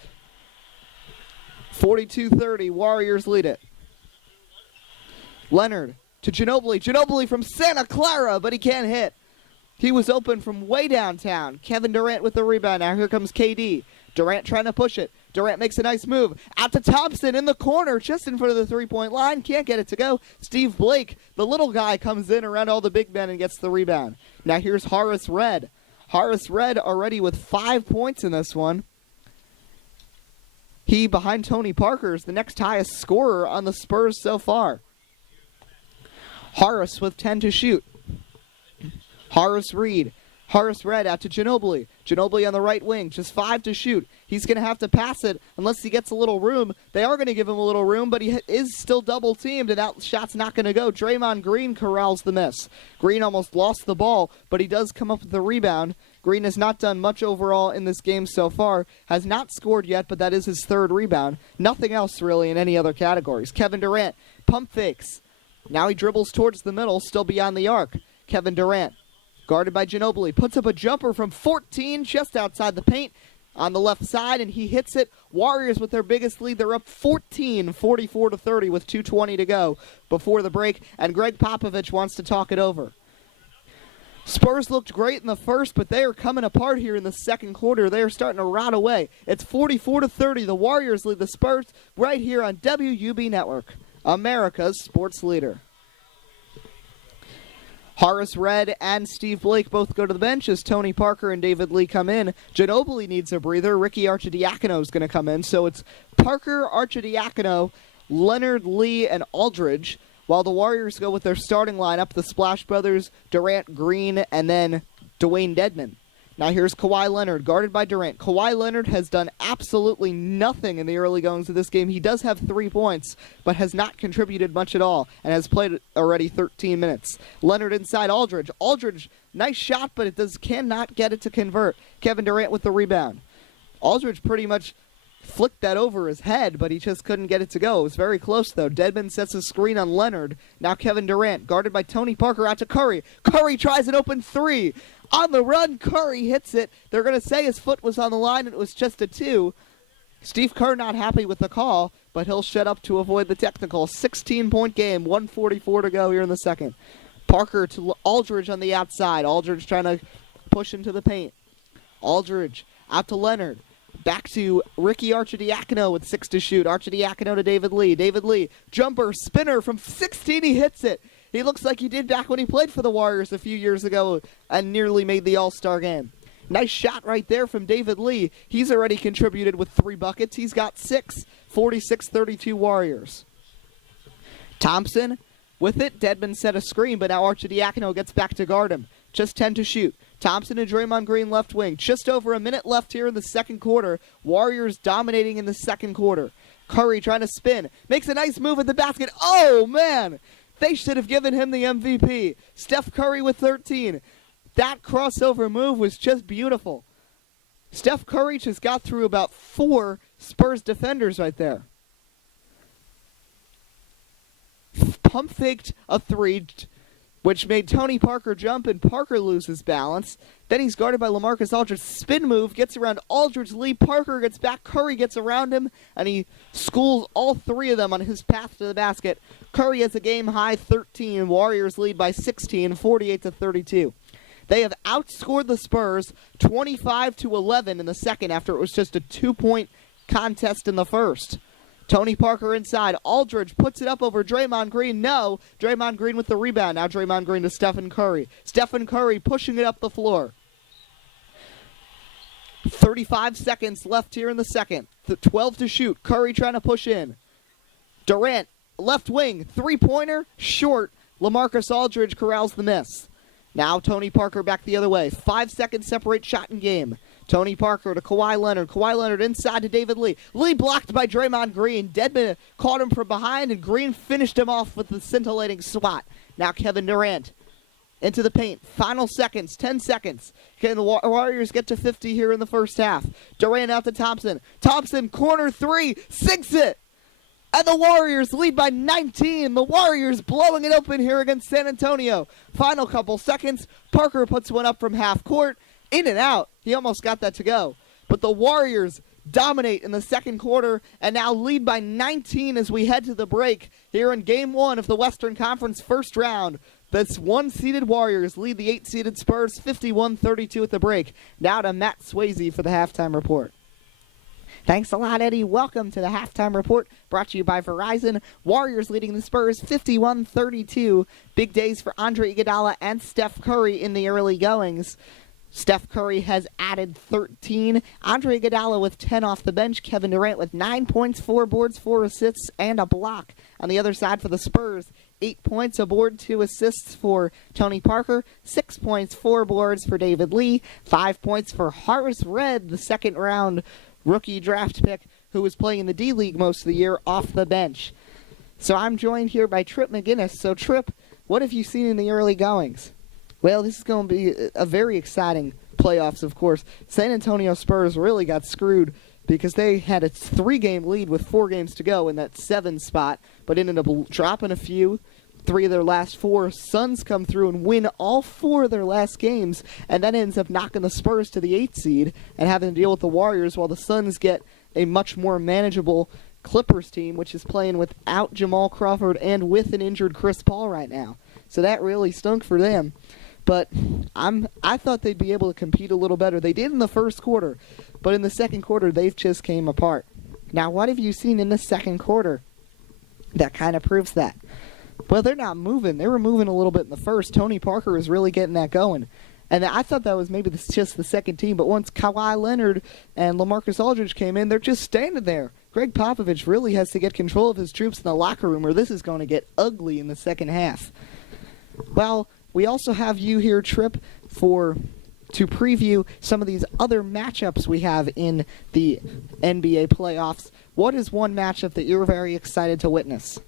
42-30, Warriors lead it. Leonard to Ginobili. Ginobili from Santa Clara, but he can't hit. He was open from way downtown. Kevin Durant with the rebound. Now here comes KD. Durant trying to push it. Durant makes a nice move. Out to Thompson in the corner, just in front of the three-point line. Can't get it to go. Steve Blake, the little guy, comes in around all the big men and gets the rebound. Now here's Horace Red. Horace Red already with 5 points in this one. He, behind Tony Parker, is the next highest scorer on the Spurs so far. Harris with 10 to shoot. Horace Red out to Ginobili. Ginobili on the right wing, just 5 to shoot. He's going to have to pass it unless he gets a little room. They are going to give him a little room, but he is still double-teamed, and that shot's not going to go. Draymond Green corrals the miss. Green almost lost the ball, but he does come up with the rebound. Green has not done much overall in this game so far. Has not scored yet, but that is his third rebound. Nothing else really in any other categories. Kevin Durant, pump fakes. Now he dribbles towards the middle, still beyond the arc. Kevin Durant, guarded by Ginobili, puts up a jumper from 14 just outside the paint on the left side, and he hits it. Warriors with their biggest lead. They're up 14, 44-30 with 2:20 to go before the break, and Greg Popovich wants to talk it over. Spurs looked great in the first, but they are coming apart here in the second quarter. They are starting to rot away. It's 44-30. The Warriors lead the Spurs right here on WUB Network, America's sports leader. Horace Red and Steve Blake both go to the bench as Tony Parker and David Lee come in. Ginobili needs a breather. Ricky Arcidiacono is going to come in. So it's Parker, Arcidiacono, Leonard, Lee, and Aldridge, while the Warriors go with their starting lineup, the Splash Brothers, Durant, Green, and then Dwayne Dedmon. Now here's Kawhi Leonard, guarded by Durant. Kawhi Leonard has done absolutely nothing in the early goings of this game. He does have 3 points, but has not contributed much at all, and has played already 13 minutes. Leonard inside Aldridge. Aldridge, nice shot, but cannot get it to convert. Kevin Durant with the rebound. Aldridge pretty much flicked that over his head, but he just couldn't get it to go. It was very close, though. Dedmon sets a screen on Leonard. Now Kevin Durant, guarded by Tony Parker, out to Curry. Curry tries an open three. On the run, Curry hits it. They're going to say his foot was on the line, and it was just a 2. Steve Kerr not happy with the call, but he'll shut up to avoid the technical. 16-point game, 1:44 to go here in the second. Parker to Aldridge on the outside. Aldridge trying to push into the paint. Aldridge out to Leonard. Back to Ricky Arcidiacono with 6 to shoot. Arcidiacono to David Lee. David Lee, jumper, spinner from 16. He hits it. He looks like he did back when he played for the Warriors a few years ago and nearly made the All-Star game. Nice shot right there from David Lee. He's already contributed with 3 buckets. He's got 6. 46-32 Warriors. Thompson with it. Dedmon set a screen, but now Arcidiacono gets back to guard him. Just 10 to shoot. Thompson and Draymond Green left wing. Just over a minute left here in the second quarter. Warriors dominating in the second quarter. Curry trying to spin. Makes a nice move at the basket. Oh, man! They should have given him the MVP. Steph Curry with 13. That crossover move was just beautiful. Steph Curry just got through about 4 Spurs defenders right there. Pump faked a 3, which made Tony Parker jump, and Parker lose his balance. Then he's guarded by LaMarcus Aldridge. Spin move, gets around Aldridge. Lee Parker gets back. Curry gets around him, and he schools all 3 of them on his path to the basket. Curry has a game-high 13. Warriors lead by 16, 48-32. They have outscored the Spurs 25-11 in the second after it was just a 2-point contest in the first. Tony Parker inside. Aldridge puts it up over Draymond Green. No. Draymond Green with the rebound. Now Draymond Green to Stephen Curry. Stephen Curry pushing it up the floor. 35 seconds left here in the second. 12 to shoot. Curry trying to push in. Durant, left wing. 3-pointer. Short. LaMarcus Aldridge corrals the miss. Now Tony Parker back the other way. 5 seconds separate shot and game. Tony Parker to Kawhi Leonard. Kawhi Leonard inside to David Lee. Lee blocked by Draymond Green. Dedmon caught him from behind, and Green finished him off with the scintillating swat. Now Kevin Durant into the paint. Final seconds, 10 seconds. Can the Warriors get to 50 here in the first half? Durant out to Thompson. Thompson, corner 3, sinks it. And the Warriors lead by 19. The Warriors blowing it open here against San Antonio. Final couple seconds. Parker puts one up from half court. In and out. He almost got that to go. But the Warriors dominate in the second quarter and now lead by 19 as we head to the break here in Game 1 of the Western Conference first round. The 1-seeded Warriors lead the 8-seeded Spurs 51-32 at the break. Now to Matt Swayze for the halftime report. Thanks a lot, Eddie. Welcome to the halftime report brought to you by Verizon. Warriors leading the Spurs 51-32. Big days for Andre Iguodala and Steph Curry in the early goings. Steph Curry has added 13. Andre Iguodala with 10 off the bench. Kevin Durant with 9 points, 4 boards, 4 assists, and a block. On the other side for the Spurs, 8 points, a board, 2 assists for Tony Parker, 6 points, 4 boards for David Lee, 5 points for Horace Red, the second-round rookie draft pick who was playing in the D-League most of the year off the bench. So I'm joined here by Trip McGinnis. So, Trip, what have you seen in the early goings? Well, this is going to be a very exciting playoffs, of course. San Antonio Spurs really got screwed because they had a 3-game lead with 4 games to go in that 7 spot, but ended up dropping a few. 3 of their last 4. Suns come through and win all 4 of their last games, and that ends up knocking the Spurs to the 8th seed and having to deal with the Warriors, while the Suns get a much more manageable Clippers team, which is playing without Jamal Crawford and with an injured Chris Paul right now. So that really stunk for them. But I thought they'd be able to compete a little better. They did in the first quarter, but in the second quarter, they just came apart. Now, what have you seen in the second quarter that kind of proves that? Well, they're not moving. They were moving a little bit in the first. Tony Parker is really getting that going. And I thought that was maybe just the second team, but once Kawhi Leonard and LaMarcus Aldridge came in, they're just standing there. Greg Popovich really has to get control of his troops in the locker room, or this is going to get ugly in the second half. Well, we also have you here, Trip, to preview some of these other matchups we have in the NBA playoffs. What is one matchup that you're very excited to witness?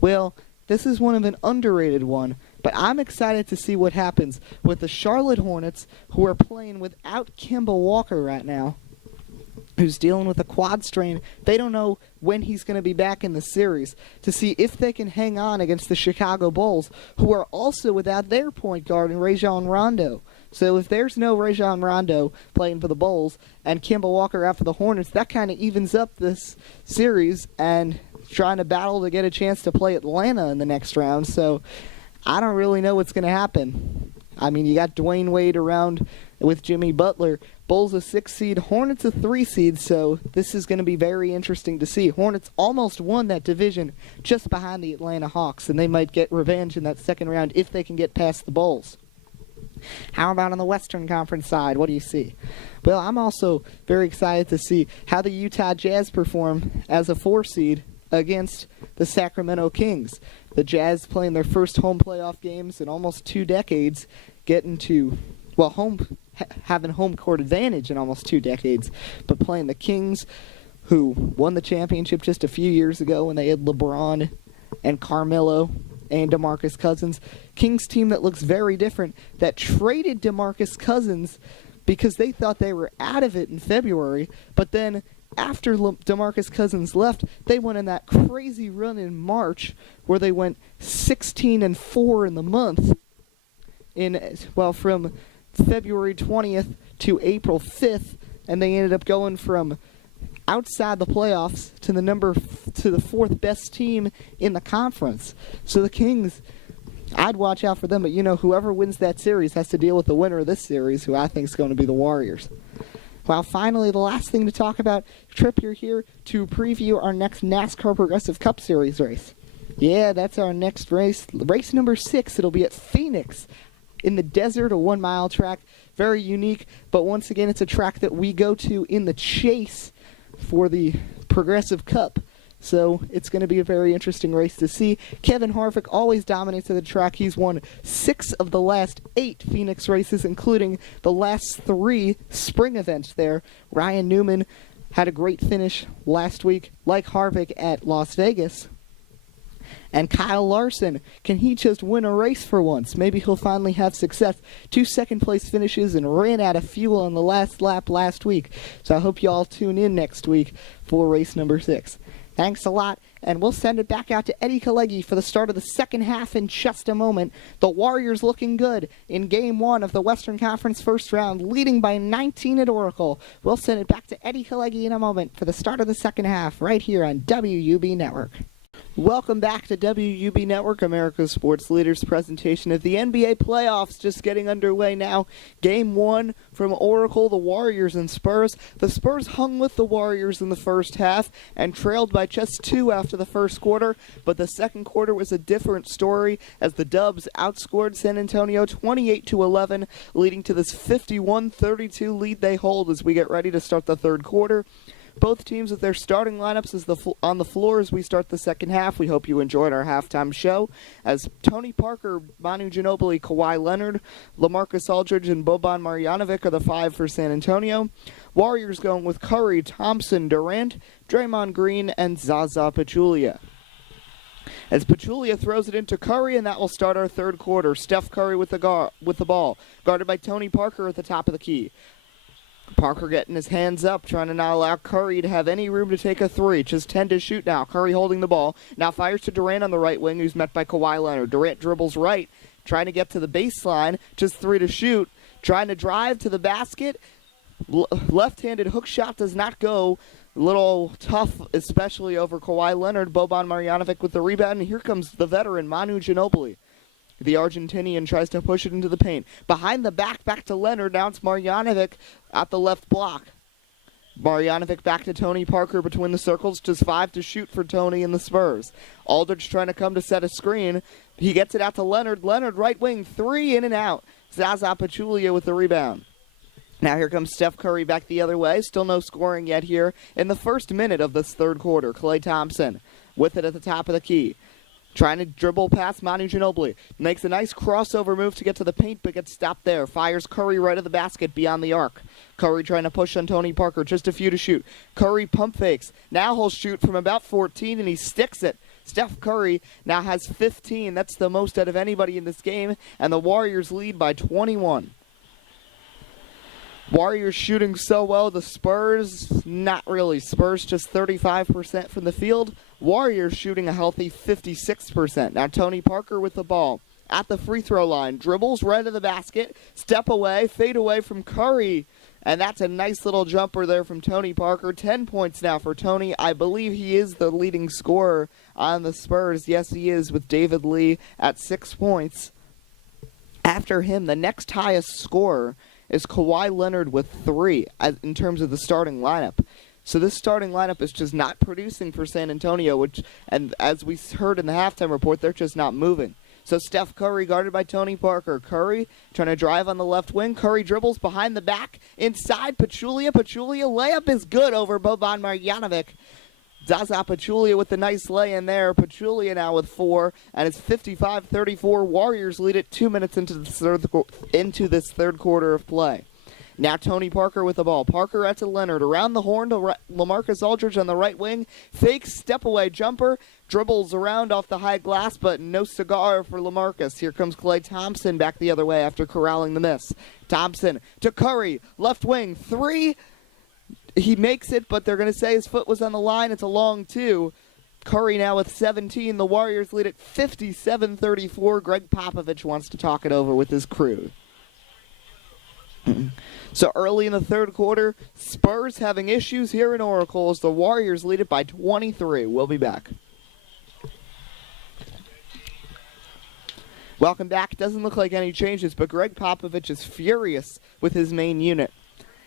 Well, this is one of an underrated one, but I'm excited to see what happens with the Charlotte Hornets, who are playing without Kemba Walker right now, who's dealing with a quad strain. They don't know when he's going to be back in the series, to see if they can hang on against the Chicago Bulls, who are also without their point guard in Rajon Rondo. So if there's no Rajon Rondo playing for the Bulls and Kemba Walker out for the Hornets, that kind of evens up this series and trying to battle to get a chance to play Atlanta in the next round. So I don't really know what's going to happen. I mean, you got Dwayne Wade around with Jimmy Butler. Bulls a 6 seed, Hornets a 3 seed, so this is going to be very interesting to see. Hornets almost won that division just behind the Atlanta Hawks, and they might get revenge in that second round if they can get past the Bulls. How about on the Western Conference side? What do you see? Well, I'm also very excited to see how the Utah Jazz perform as a 4 seed against the Sacramento Kings. The Jazz playing their first home playoff games in almost 2 decades, getting to, having home court advantage in almost 2 decades, but playing the Kings, who won the championship just a few years ago when they had LeBron and Carmelo and DeMarcus Cousins. Kings team that looks very different, that traded DeMarcus Cousins because they thought they were out of it in February, but then after DeMarcus Cousins left, they went in that crazy run in March where they went 16-4 in the month. From February 20th to April 5th, and they ended up going from outside the playoffs to the 4th best team in the conference. So the Kings, I'd watch out for them, but whoever wins that series has to deal with the winner of this series, who I think is going to be the Warriors. Well, finally, the last thing to talk about, Trip, you're here to preview our next NASCAR Progressive Cup Series race. Yeah, that's our next race. Race number 6, it'll be at Phoenix in the desert, a 1-mile track. Very unique, but once again, it's a track that we go to in the chase for the Progressive Cup. So it's going to be a very interesting race to see. Kevin Harvick always dominates at the track. He's won 6 of the last 8 Phoenix races, including the last 3 spring events there. Ryan Newman had a great finish last week, like Harvick at Las Vegas. And Kyle Larson, can he just win a race for once? Maybe he'll finally have success. 2 second-place finishes and ran out of fuel on the last lap last week. So I hope you all tune in next week for race number 6. Thanks a lot, and we'll send it back out to Eddie Kalegi for the start of the second half in just a moment. The Warriors looking good in Game 1 of the Western Conference first round, leading by 19 at Oracle. We'll send it back to Eddie Kalegi in a moment for the start of the second half right here on WUB Network. Welcome back to WUB Network, America's Sports Leaders presentation of the NBA playoffs just getting underway now. Game 1 from Oracle, the Warriors and Spurs. The Spurs hung with the Warriors in the first half and trailed by just 2 after the first quarter, but the second quarter was a different story as the Dubs outscored San Antonio 28-11, leading to this 51-32 lead they hold as we get ready to start the third quarter. Both teams with their starting lineups on the floor as we start the second half. We hope you enjoyed our halftime show. As Tony Parker, Manu Ginobili, Kawhi Leonard, LaMarcus Aldridge, and Boban Marjanovic are the 5 for San Antonio. Warriors going with Curry, Thompson, Durant, Draymond Green, and Zaza Pachulia. As Pachulia throws it into Curry, and that will start our third quarter. Steph Curry with the ball, guarded by Tony Parker at the top of the key. Parker getting his hands up, trying to not allow Curry to have any room to take a three. Just 10 to shoot now. Curry holding the ball. Now fires to Durant on the right wing, who's met by Kawhi Leonard. Durant dribbles right, trying to get to the baseline. Just 3 to shoot. Trying to drive to the basket. Left-handed hook shot does not go. A little tough, especially over Kawhi Leonard. Boban Marjanovic with the rebound, and here comes the veteran, Manu Ginobili. The Argentinian tries to push it into the paint. Behind the back to Leonard. Now it's Marjanovic at the left block. Marjanovic back to Tony Parker between the circles. Just 5 to shoot for Tony and the Spurs. Aldridge trying to come to set a screen. He gets it out to Leonard. Leonard, right wing, 3 in and out. Zaza Pachulia with the rebound. Now here comes Steph Curry back the other way. Still no scoring yet here in the first minute of this third quarter. Klay Thompson with it at the top of the key. Trying to dribble past Manu Ginobili. Makes a nice crossover move to get to the paint, but gets stopped there. Fires Curry right at the basket beyond the arc. Curry trying to push on Tony Parker. Just a few to shoot. Curry pump fakes. Now he'll shoot from about 14, and he sticks it. Steph Curry now has 15. That's the most out of anybody in this game, and the Warriors lead by 21. Warriors shooting so well. The Spurs, not really. Spurs just 35% from the field. Warriors shooting a healthy 56%. Now Tony Parker with the ball at the free throw line. Dribbles right to the basket. Step away. Fade away from Curry. And that's a nice little jumper there from Tony Parker. 10 points now for Tony. I believe he is the leading scorer on the Spurs. Yes, he is, with David Lee at 6 points. After him, the next highest scorer is Kawhi Leonard with 3 in terms of the starting lineup. So this starting lineup is just not producing for San Antonio, and as we heard in the halftime report, they're just not moving. So Steph Curry guarded by Tony Parker. Curry trying to drive on the left wing. Curry dribbles behind the back. Inside, Pachulia. Pachulia layup is good over Boban Marjanovic. Zaza Pachulia with the nice lay in there. Pachulia now with 4, and it's 55-34. Warriors lead it 2 minutes into this third quarter of play. Now Tony Parker with the ball. Parker out to Leonard. Around the horn to LaMarcus Aldridge on the right wing. Fake step-away jumper. Dribbles around off the high glass, but no cigar for LaMarcus. Here comes Klay Thompson back the other way after corralling the miss. Thompson to Curry. Left wing. 3. He makes it, but they're going to say his foot was on the line. It's a long 2. Curry now with 17. The Warriors lead at 57-34. Greg Popovich wants to talk it over with his crew. So early in the third quarter, Spurs having issues here in Oracle as the Warriors lead it by 23. We'll be back. Welcome back. Doesn't look like any changes, but Greg Popovich is furious with his main unit,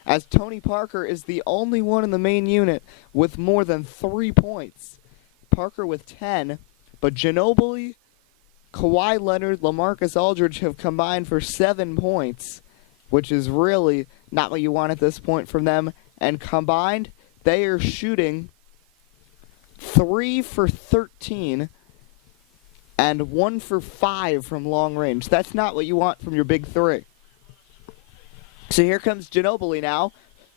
as Tony Parker is the only one in the main unit with more than 3 points. Parker with 10, but Ginobili, Kawhi Leonard, LaMarcus Aldridge have combined for 7 points, which is really not what you want at this point from them. And combined, they are shooting 3 for 13 and 1 for 5 from long range. That's not what you want from your big 3. So here comes Ginobili now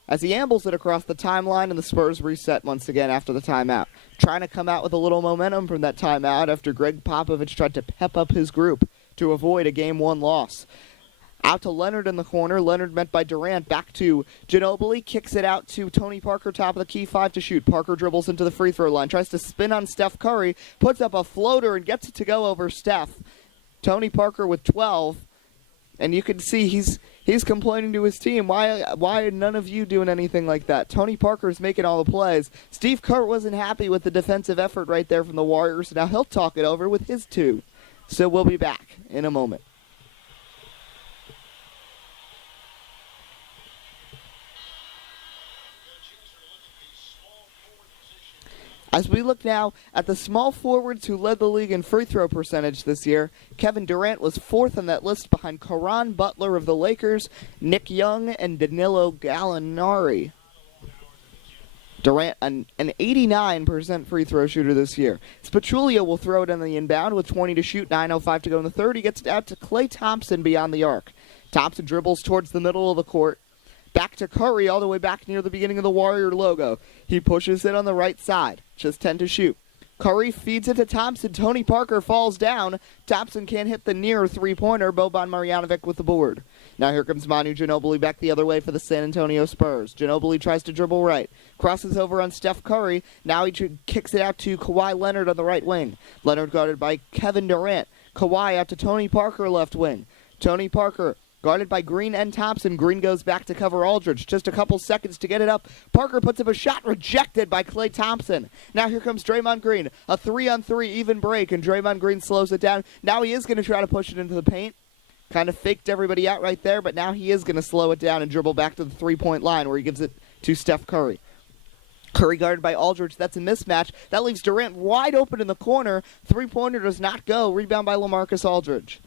as he ambles it across the timeline, and the Spurs reset once again after the timeout. Trying to come out with a little momentum from that timeout after Greg Popovich tried to pep up his group to avoid a Game 1 loss. Out to Leonard in the corner. Leonard met by Durant. Back to Ginobili. Kicks it out to Tony Parker, top of the key, 5 to shoot. Parker dribbles into the free throw line. Tries to spin on Steph Curry. Puts up a floater and gets it to go over Steph. Tony Parker with 12. And you can see he's complaining to his team. Why are none of you doing anything like that? Tony Parker's making all the plays. Steve Kerr wasn't happy with the defensive effort right there from the Warriors. Now he'll talk it over with his 2. So we'll be back in a moment. As we look now at the small forwards who led the league in free throw percentage this year, Kevin Durant was 4th on that list behind Caron Butler of the Lakers, Nick Young, and Danilo Gallinari. Durant, an 89% free throw shooter this year. Pachulia will throw it in the inbound with 20 to shoot, 9:05 to go in the third. He gets it out to Klay Thompson beyond the arc. Thompson dribbles towards the middle of the court. Back to Curry, all the way back near the beginning of the Warrior logo. He pushes it on the right side. Just 10 to shoot. Curry feeds it to Thompson. Tony Parker falls down. Thompson can't hit the near three-pointer. Boban Marjanovic with the board. Now here comes Manu Ginobili back the other way for the San Antonio Spurs. Ginobili tries to dribble right. Crosses over on Steph Curry. Now he kicks it out to Kawhi Leonard on the right wing. Leonard guarded by Kevin Durant. Kawhi out to Tony Parker left wing. Tony Parker guarded by Green and Thompson. Green goes back to cover Aldridge. Just a couple seconds to get it up. Parker puts up a shot rejected by Klay Thompson. Now here comes Draymond Green. A 3-on-3 even break, and Draymond Green slows it down. Now he is going to try to push it into the paint. Kind of faked everybody out right there, but now he is going to slow it down and dribble back to the three-point line where he gives it to Steph Curry. Curry guarded by Aldridge. That's a mismatch. That leaves Durant wide open in the corner. Three-pointer does not go. Rebound by LaMarcus Aldridge.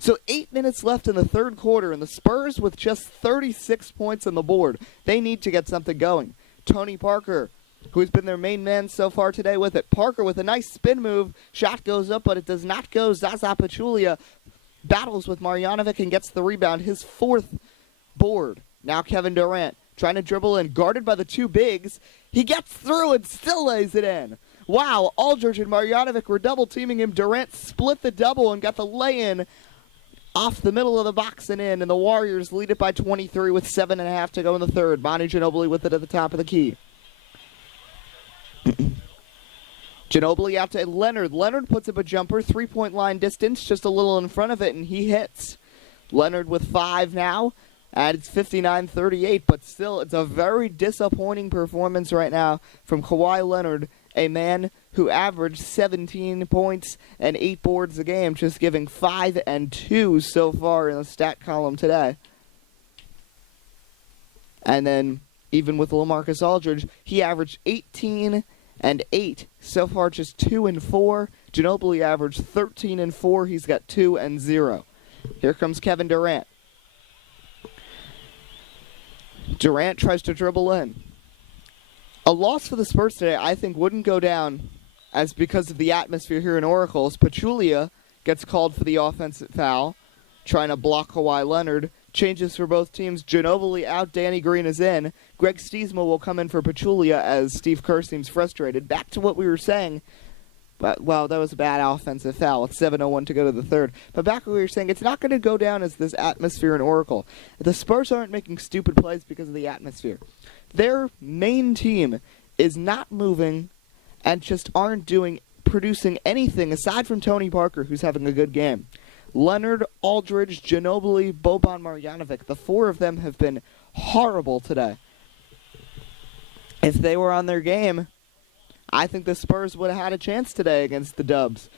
So 8 minutes left in the third quarter, and the Spurs with just 36 points on the board. They need to get something going. Tony Parker, who's been their main man so far today with it. Parker with a nice spin move. Shot goes up, but it does not go. Zaza Pachulia battles with Marjanovic and gets the rebound, his fourth board. Now Kevin Durant trying to dribble in, guarded by the two bigs. He gets through and still lays it in. Wow, Aldridge and Marjanovic were double-teaming him. Durant split the double and got the lay-in off the middle of the box and in, and the Warriors lead it by 23 with 7.5 to go in the third. Manu Ginobili with it at the top of the key. Ginobili out to Leonard. Leonard puts up a jumper, three-point line distance, just a little in front of it, and he hits. Leonard with 5 now, and it's 59-38, but still, it's a very disappointing performance right now from Kawhi Leonard, a man who averaged 17 points and 8 boards a game, just giving 5 and 2 so far in the stat column today. And then, even with LaMarcus Aldridge, he averaged 18 and 8. So far, just 2 and 4. Ginobili averaged 13 and 4. He's got 2 and 0. Here comes Kevin Durant. Durant tries to dribble in. A loss for the Spurs today, I think, wouldn't go down as because of the atmosphere here in Oracle. As Pachulia gets called for the offensive foul, trying to block Kawhi Leonard. Changes for both teams. Ginobili out, Danny Green is in. Greg Stiesma will come in for Pachulia as Steve Kerr seems frustrated. Back to what we were saying. But, well, that was a bad offensive foul. It's 7:01 to go to the third. But back to what we were saying, it's not going to go down as this atmosphere in Oracle. The Spurs aren't making stupid plays because of the atmosphere. Their main team is not moving and just aren't producing anything aside from Tony Parker, who's having a good game. Leonard, Aldridge, Ginobili, Boban Marjanovic, the 4 of them have been horrible today. If they were on their game, I think the Spurs would have had a chance today against the Dubs.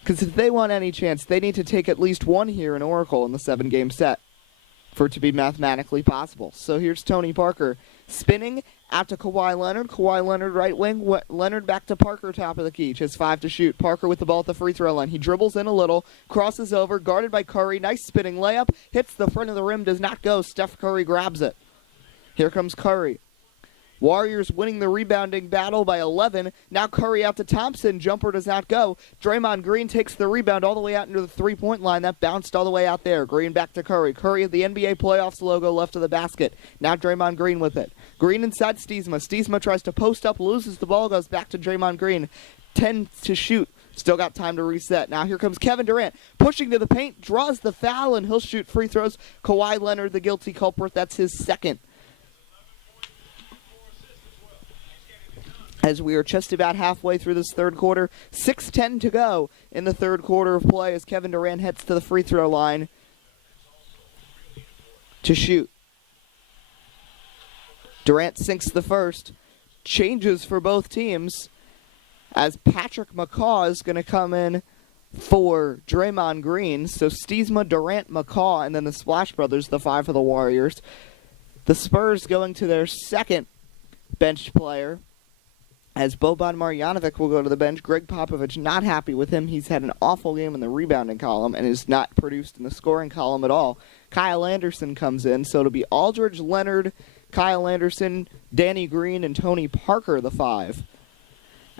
Because if they want any chance, they need to take at least one here in Oracle in the 7-game set for it to be mathematically possible. So here's Tony Parker spinning out to Kawhi Leonard. Kawhi Leonard right wing. Leonard back to Parker, top of the key. Just 5 to shoot. Parker with the ball at the free throw line. He dribbles in a little, crosses over, guarded by Curry. Nice spinning layup. Hits the front of the rim, does not go. Steph Curry grabs it. Here comes Curry. Warriors winning the rebounding battle by 11. Now Curry out to Thompson. Jumper does not go. Draymond Green takes the rebound all the way out into the three-point line. That bounced all the way out there. Green back to Curry. Curry at the NBA playoffs logo left of the basket. Now Draymond Green with it. Green inside Stiesma. Stiesma tries to post up, loses the ball, goes back to Draymond Green. 10 to shoot. Still got time to reset. Now here comes Kevin Durant. Pushing to the paint, draws the foul, and he'll shoot free throws. Kawhi Leonard, the guilty culprit. That's his second. As we are just about halfway through this third quarter. 6:10 to go in the third quarter of play as Kevin Durant heads to the free throw line to shoot. Durant sinks the first. Changes for both teams as Patrick McCaw is going to come in for Draymond Green. So Stiesma, Durant, McCaw, and then the Splash Brothers, the 5 for the Warriors. The Spurs going to their second bench player, as Boban Marjanovic will go to the bench. Greg Popovich not happy with him. He's had an awful game in the rebounding column and is not produced in the scoring column at all. Kyle Anderson comes in, so it'll be Aldridge, Leonard, Kyle Anderson, Danny Green, and Tony Parker the 5.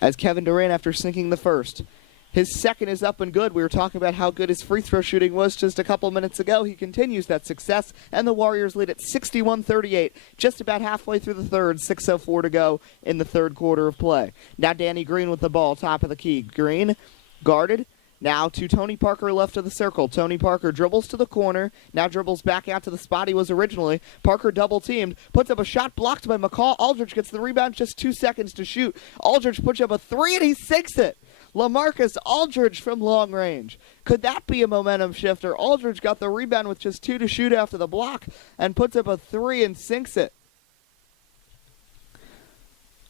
As Kevin Durant, after sinking the first. His second is up and good. We were talking about how good his free throw shooting was just a couple minutes ago. He continues that success, and the Warriors lead at 61-38, just about halfway through the third, 6:04 to go in the third quarter of play. Now Danny Green with the ball, top of the key. Green guarded. Now to Tony Parker left of the circle. Tony Parker dribbles to the corner. Now dribbles back out to the spot he was originally. Parker double-teamed. Puts up a shot blocked by McCall. Aldridge gets the rebound, just 2 seconds to shoot. Aldridge puts up a 3 and he sinks it. LaMarcus Aldridge from long range. Could that be a momentum shifter? Aldridge got the rebound with just 2 to shoot after the block and puts up a 3 and sinks it.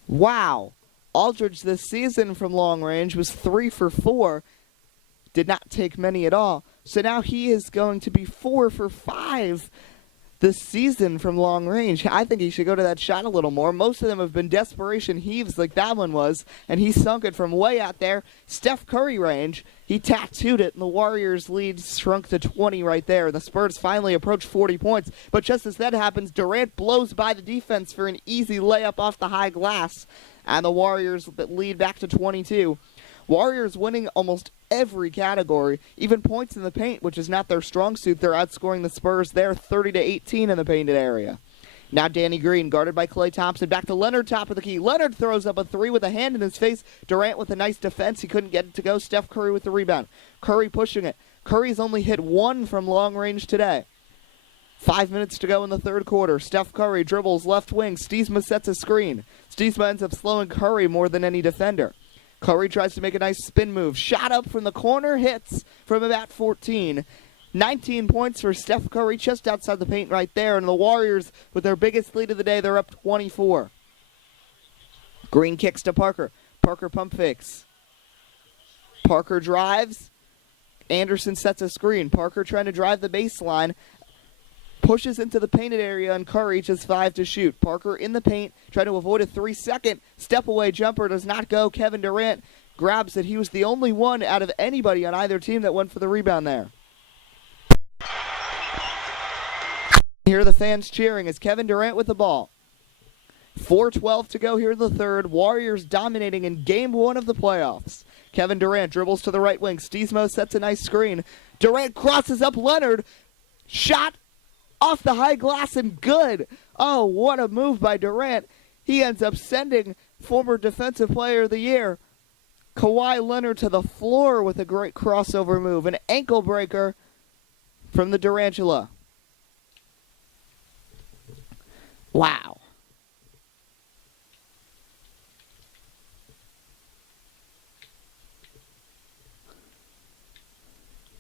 Wow. Aldridge this season from long range was 3 for 4. Did not take many at all. So now he is going to be 4 for 5 this season from long range. I think he should go to that shot a little more. Most of them have been desperation heaves like that one was, and he sunk it from way out there. Steph Curry range. He tattooed it, and the Warriors' lead shrunk to 20 right there. The Spurs finally approach 40 points, but just as that happens, Durant blows by the defense for an easy layup off the high glass, and the Warriors lead back to 22. Warriors winning almost every category, even points in the paint, which is not their strong suit. They're outscoring the Spurs there 30-18 in the painted area. Now Danny Green, guarded by Klay Thompson. Back to Leonard, top of the key. Leonard throws up a 3 with a hand in his face. Durant with a nice defense. He couldn't get it to go. Steph Curry with the rebound. Curry pushing it. Curry's only hit 1 from long range today. 5 minutes to go in the third quarter. Steph Curry dribbles left wing. Stiesma sets a screen. Stiesma ends up slowing Curry more than any defender. Curry tries to make a nice spin move. Shot up from the corner, hits from about 14. 19 points for Steph Curry just outside the paint right there. And the Warriors, with their biggest lead of the day, they're up 24. Green kicks to Parker. Parker pump fakes. Parker drives. Anderson sets a screen. Parker trying to drive the baseline. Pushes into the painted area, and Curry just 5 to shoot. Parker in the paint, trying to avoid a 3-second step-away jumper. Does not go. Kevin Durant grabs it. He was the only one out of anybody on either team that went for the rebound there. Here the fans cheering as Kevin Durant with the ball. 4:12 to go here in the third. Warriors dominating in Game 1 of the playoffs. Kevin Durant dribbles to the right wing. Stiesmo sets a nice screen. Durant crosses up Leonard. Shot off the high glass and good. Oh, what a move by Durant. He ends up sending former Defensive Player of the Year Kawhi Leonard to the floor with a great crossover move. An ankle breaker from the Durantula. Wow.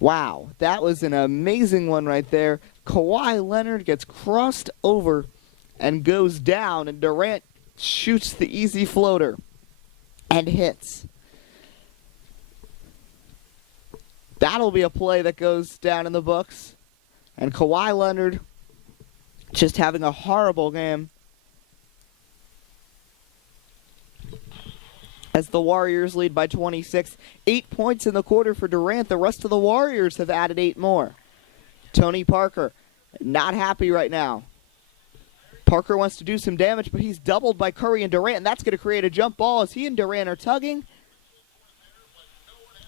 Wow, that was an amazing one right there. Kawhi Leonard gets crossed over and goes down, and Durant shoots the easy floater and hits. That'll be a play that goes down in the books. And Kawhi Leonard just having a horrible game as the Warriors lead by 26. 8 points in the quarter for Durant. The rest of the Warriors have added 8 more. Tony Parker, not happy right now. Parker wants to do some damage, but he's doubled by Curry and Durant, and that's going to create a jump ball as he and Durant are tugging.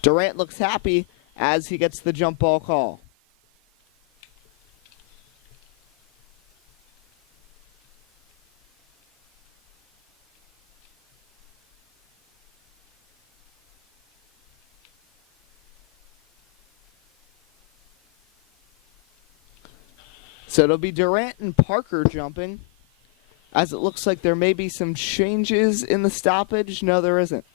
Durant looks happy as he gets the jump ball call. So it'll be Durant and Parker jumping, as it looks like there may be some changes in the stoppage. No, there isn't.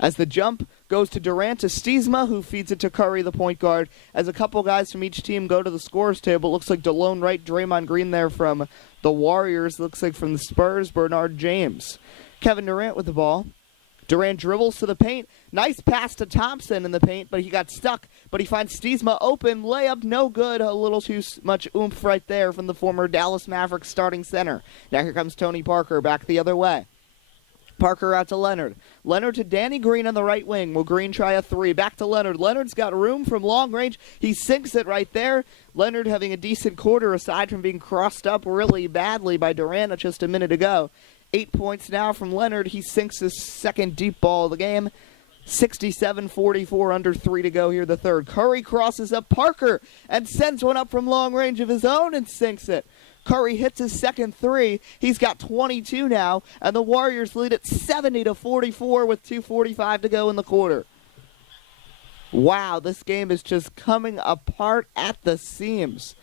As the jump goes to Durant to Stiesma, who feeds it to Curry, the point guard. As a couple guys from each team go to the scorer's table, it looks like DeLone Wright, Draymond Green there from the Warriors. Looks like from the Spurs, Bernard James. Kevin Durant with the ball. Durant dribbles to the paint. Nice pass to Thompson in the paint, but he got stuck. But he finds Stiesma open. Layup no good. A little too much oomph right there from the former Dallas Mavericks starting center. Now here comes Tony Parker back the other way. Parker out to Leonard. Leonard to Danny Green on the right wing. Will Green try a three? Back to Leonard. Leonard's got room from long range. He sinks it right there. Leonard having a decent quarter aside from being crossed up really badly by Durant just a minute ago. 8 points now from Leonard. He sinks his second deep ball of the game. 67-44, under 3 to go here, the third. Curry crosses up Parker and sends one up from long range of his own and sinks it. Curry hits his second three. He's got 22 now, and the Warriors lead at 70-44 with 2:45 to go in the quarter. Wow, this game is just coming apart at the seams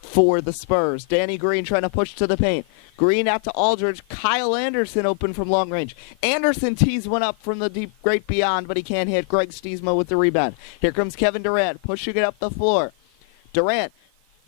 for the Spurs. Danny Green trying to push to the paint. Green out to Aldridge. Kyle Anderson open from long range. Anderson tees one up from the deep great beyond, but he can't hit. Greg Stiesma with the rebound. Here comes Kevin Durant pushing it up the floor. Durant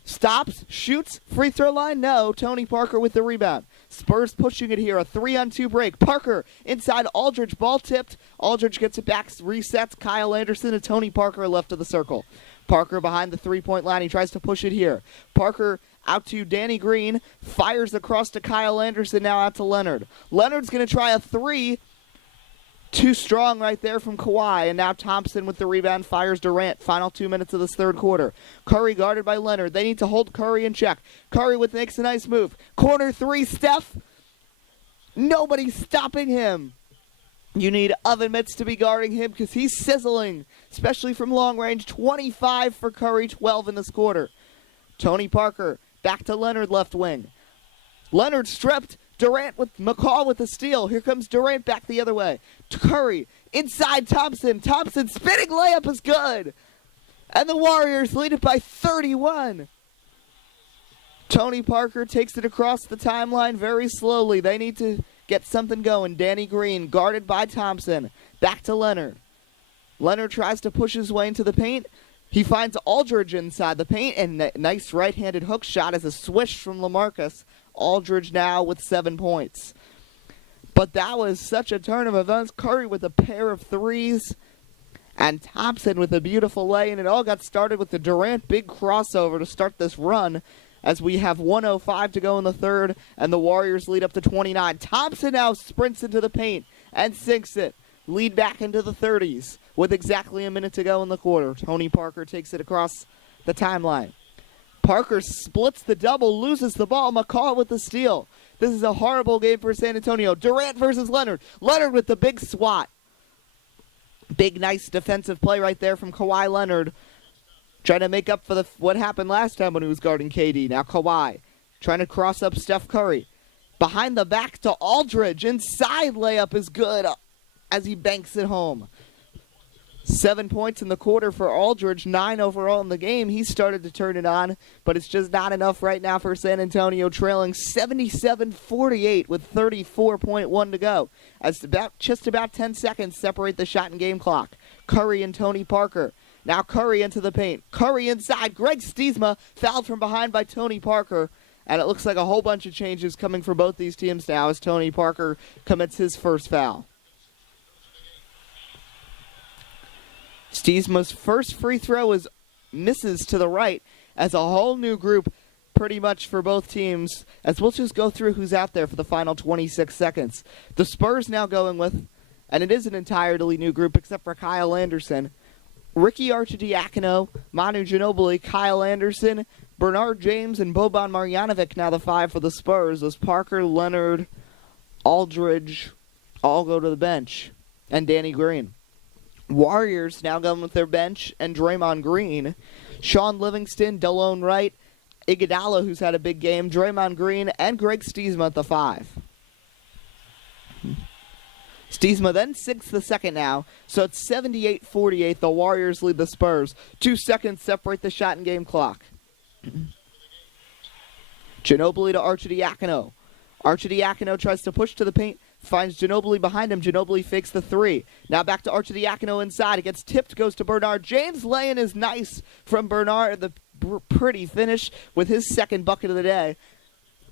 stops, shoots, free throw line, no. Tony Parker with the rebound. Spurs pushing it here, a 3-on-2 break. Parker inside Aldridge, ball tipped. Aldridge gets it back, resets. Kyle Anderson and Tony Parker left of the circle. Parker behind the three-point line. He tries to push it here. Parker out to Danny Green. Fires across to Kyle Anderson, now out to Leonard. Leonard's going to try a three. Too strong right there from Kawhi. And now Thompson with the rebound fires Durant. Final 2 minutes of this third quarter. Curry guarded by Leonard. They need to hold Curry in check. Curry makes a nice move. Corner three, Steph. Nobody's stopping him. You need Oven Mitts to be guarding him because he's sizzling, especially from long range. 25 for Curry, 12 in this quarter. Tony Parker back to Leonard left wing. Leonard stripped. Durant with McCall with the steal. Here comes Durant back the other way. Curry inside Thompson. Thompson spinning layup is good. And the Warriors lead it by 31. Tony Parker takes it across the timeline very slowly. They need to get something going. Danny Green guarded by Thompson. Back to Leonard. Leonard tries to push his way into the paint. He finds Aldridge inside the paint, and nice right-handed hook shot as a swish from LaMarcus. Aldridge now with 7 points. But that was such a turn of events. Curry with a pair of threes, and Thompson with a beautiful lay, and it all got started with the Durant big crossover to start this run as we have 1:05 to go in the third, and the Warriors lead up to 29. Thompson now sprints into the paint and sinks it. Lead back into the 30s with exactly a minute to go in the quarter. Tony Parker takes it across the timeline. Parker splits the double, loses the ball. McCall with the steal. This is a horrible game for San Antonio. Durant versus Leonard. Leonard with the big swat. Big, nice defensive play right there from Kawhi Leonard. Trying to make up for what happened last time when he was guarding KD. Now Kawhi trying to cross up Steph Curry. Behind the back to Aldridge. Inside layup is good as he banks it home. 7 points in the quarter for Aldridge, 9 overall in the game. He started to turn it on, but it's just not enough right now for San Antonio, trailing 77-48 with 34.1 to go. As just about 10 seconds separate the shot and game clock. Curry and Tony Parker. Now Curry into the paint. Curry inside. Greg Stiesma fouled from behind by Tony Parker. And it looks like a whole bunch of changes coming for both these teams now as Tony Parker commits his first foul. Stiesma's first free throw misses to the right as a whole new group pretty much for both teams, as we'll just go through who's out there for the final 26 seconds. The Spurs now going with, and it is an entirely new group except for Kyle Anderson, Ricky Arcidiacono, Manu Ginobili, Kyle Anderson, Bernard James, and Boban Marjanovic now the 5 for the Spurs as Parker, Leonard, Aldridge all go to the bench, and Danny Green. Warriors now going with their bench and Draymond Green. Sean Livingston, Delone Wright, Iguodala, who's had a big game, Draymond Green, and Greg Stiesma at the 5. Stiesma then sinks the second now, so it's 78-48. The Warriors lead the Spurs. 2 seconds separate the shot and game clock. Ginobili to Arcidiacono. Arcidiacono tries to push to the paint. Finds Ginobili behind him. Ginobili fakes the 3. Now back to Arcidiacono inside. It gets tipped, goes to Bernard. James laying is nice from Bernard. The pretty finish with his second bucket of the day.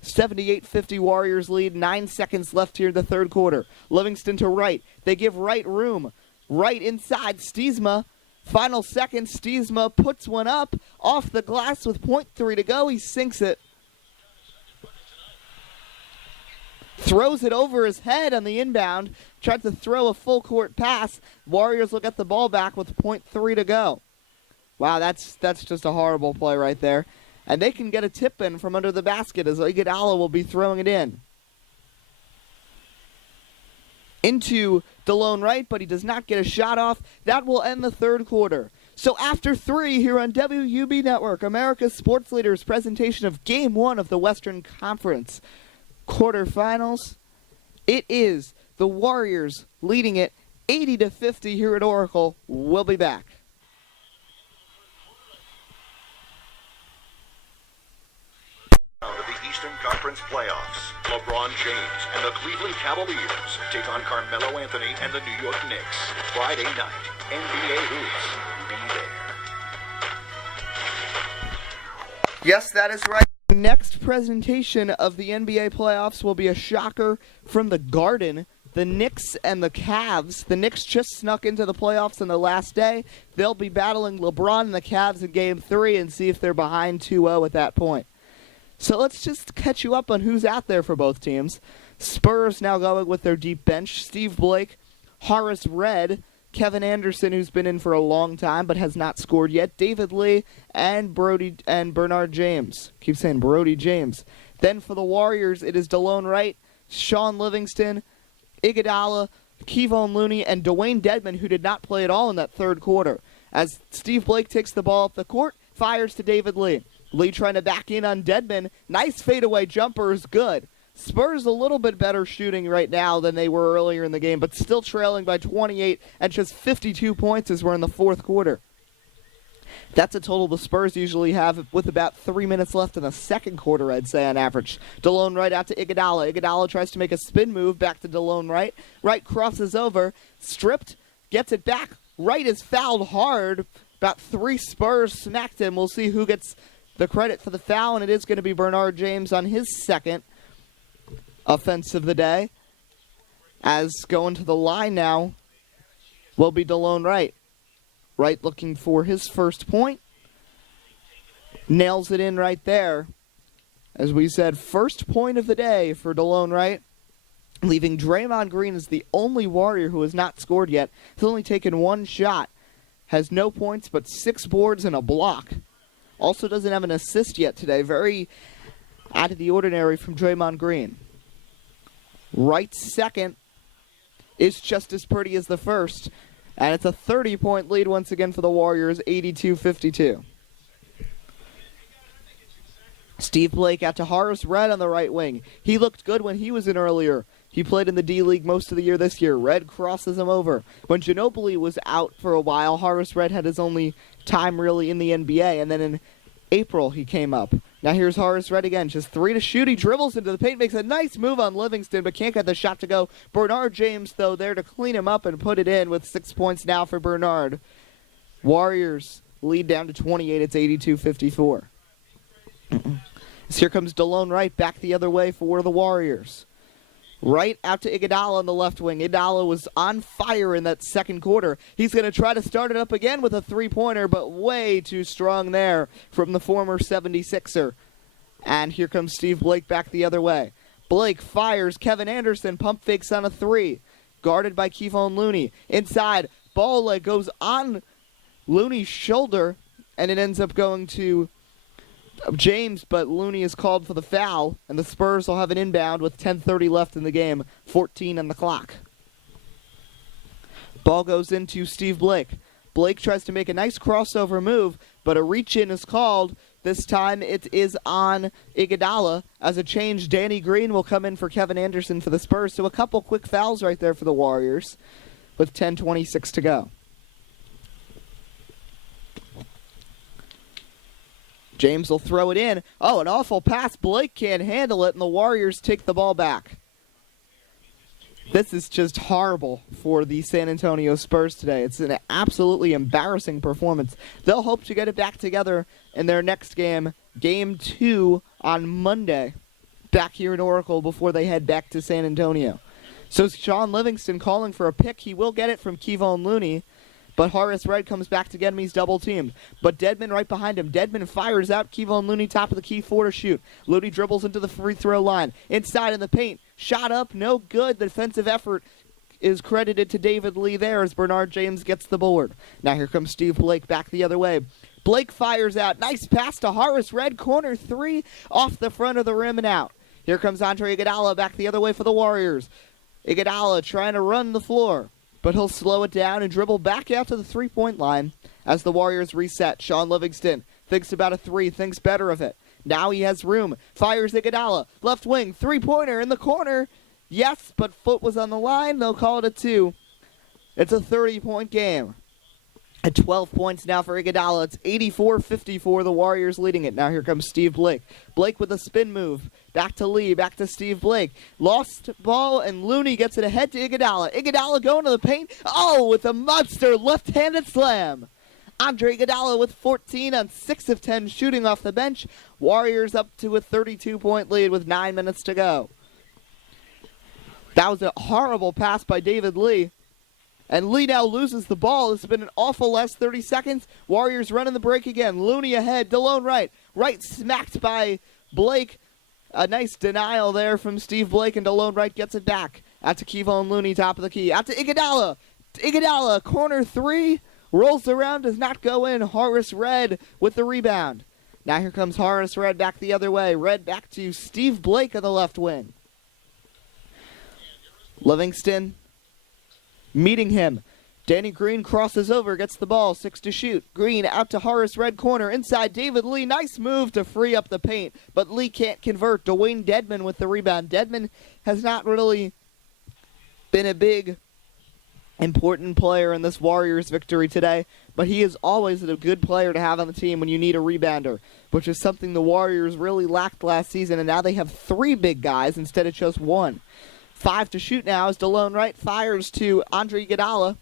78-50 Warriors lead. 9 seconds left here in the third quarter. Livingston to Wright. They give Wright room. Wright inside. Stiesma. Final second. Stiesma puts one up off the glass with .3 to go. He sinks it. throws it over his head on the inbound, tried to throw a full court pass. Warriors will get the ball back with .3 to go. Wow, that's just a horrible play right there. And they can get a tip in from under the basket as Iguodala will be throwing it in. Into DeLone Wright, but he does not get a shot off. That will end the third quarter. So after 3 here on WUB Network, America's Sports Leaders presentation of Game 1 of the Western Conference quarterfinals, it is the Warriors leading it 80-50 here at Oracle. We'll be back. Of the Eastern Conference playoffs, LeBron James and the Cleveland Cavaliers take on Carmelo Anthony and the New York Knicks. Friday night, NBA hoops. Be there. Yes, that is right. Next presentation of the NBA playoffs will be a shocker from the Garden. The Knicks and the Cavs. The Knicks just snuck into the playoffs on the last day. They'll be battling LeBron and the Cavs in Game 3 and see if they're behind 2-0 at that point. So let's just catch you up on who's out there for both teams. Spurs now going with their deep bench. Steve Blake, Horace Red, Kevin Anderson, who's been in for a long time but has not scored yet, David Lee, and Bernard James. Keep saying Brody James. Then for the Warriors, it is DeLone Wright, Sean Livingston, Iguodala, Kevon Looney, and Dwayne Dedmon, who did not play at all in that third quarter. As Steve Blake takes the ball up the court, fires to David Lee. Lee trying to back in on Dedmon. Nice fadeaway jumper is good. Spurs a little bit better shooting right now than they were earlier in the game, but still trailing by 28 and just 52 points as we're in the fourth quarter. That's a total the Spurs usually have with about 3 minutes left in the second quarter, I'd say, on average. DeLone Wright out to Iguodala. Iguodala tries to make a spin move back to DeLone Wright. Wright crosses over, stripped, gets it back. Wright is fouled hard. About 3 Spurs smacked him. We'll see who gets the credit for the foul, and it is going to be Bernard James on his second offense of the day. As going to the line now will be DeLone Wright. Wright looking for his first point. Nails it in right there. As we said, first point of the day for DeLone Wright. Leaving Draymond Green as the only Warrior who has not scored yet. He's only taken 1 shot. Has no points but 6 boards and a block. Also doesn't have an assist yet today. Very out of the ordinary from Draymond Green. Wright's second is just as pretty as the first. And it's a 30-point lead once again for the Warriors, 82-52. Steve Blake out to Horace Red on the right wing. He looked good when he was in earlier. He played in the D-League most of the year this year. Red crosses him over. When Ginobili was out for a while, Horace Red had his only time really in the NBA, and then in April he came up. Now here's Horace Red again, just 3 to shoot. He dribbles into the paint, makes a nice move on Livingston, but can't get the shot to go. Bernard James, though, there to clean him up and put it in with 6 points now for Bernard. Warriors lead down to 28. It's 82-54. So here comes DeLone Wright back the other way for the Warriors. Right out to Iguodala on the left wing. Iguodala was on fire in that second quarter. He's going to try to start it up again with a 3-pointer, but way too strong there from the former 76er. And here comes Steve Blake back the other way. Blake fires. Kevin Anderson pump fakes on a 3. Guarded by Kevon Looney. Inside, ball goes on Looney's shoulder, and it ends up going to James, but Looney is called for the foul, and the Spurs will have an inbound with 10:30 left in the game, 14 on the clock. Ball goes into Steve Blake. Blake tries to make a nice crossover move, but a reach-in is called. This time it is on Iguodala. As a change, Danny Green will come in for Kevin Anderson for the Spurs, so a couple quick fouls right there for the Warriors with 10:26 to go. James will throw it in. Oh, an awful pass. Blake can't handle it, and the Warriors take the ball back. This is just horrible for the San Antonio Spurs today. It's an absolutely embarrassing performance. They'll hope to get it back together in their next game, Game 2 on Monday, back here in Oracle before they head back to San Antonio. So Sean Livingston calling for a pick. He will get it from Kevon Looney. But Horace Red comes back to get him. He's double-teamed. But Dedmon right behind him. Dedmon fires out. Kevon Looney top of the key, 4 to shoot. Looney dribbles into the free throw line. Inside in the paint. Shot up, no good. The defensive effort is credited to David Lee there as Bernard James gets the board. Now here comes Steve Blake back the other way. Blake fires out. Nice pass to Horace Red. Corner 3 off the front of the rim and out. Here comes Andre Iguodala back the other way for the Warriors. Iguodala trying to run the floor, but he'll slow it down and dribble back out to the three-point line as the Warriors reset. Sean Livingston thinks about a three, thinks better of it. Now he has room. Fires Iguodala. Left wing, three-pointer in the corner. Yes, but foot was on the line. They'll call it a 2. It's a 30-point game. At 12 points now for Iguodala. It's 84-54. The Warriors leading it. Now here comes Steve Blake. Blake with a spin move. Back to Lee. Back to Steve Blake. Lost ball, and Looney gets it ahead to Iguodala. Iguodala going to the paint. Oh, with a monster left-handed slam. Andre Iguodala with 14 on 6 of 10 shooting off the bench. Warriors up to a 32-point lead with 9 minutes to go. That was a horrible pass by David Lee. And Lee now loses the ball. It's been an awful last 30 seconds. Warriors running the break again. Looney ahead. DeLone Wright. Wright smacked by Blake. A nice denial there from Steve Blake, and DeLone Wright gets it back. Out to Kevon Looney, top of the key. Out to Iguodala. Iguodala, corner 3. Rolls around, does not go in. Horace Red with the rebound. Now here comes Horace Red back the other way. Red back to Steve Blake on the left wing. Livingston meeting him. Danny Green crosses over, gets the ball, 6 to shoot. Green out to Horace Red corner, inside David Lee. Nice move to free up the paint, but Lee can't convert. Dwayne Dedman with the rebound. Dedman has not really been a big, important player in this Warriors victory today, but he is always a good player to have on the team when you need a rebounder, which is something the Warriors really lacked last season, and now they have 3 big guys instead of just 1. 5 to shoot now as DeLone Wright fires to Andre Iguodala.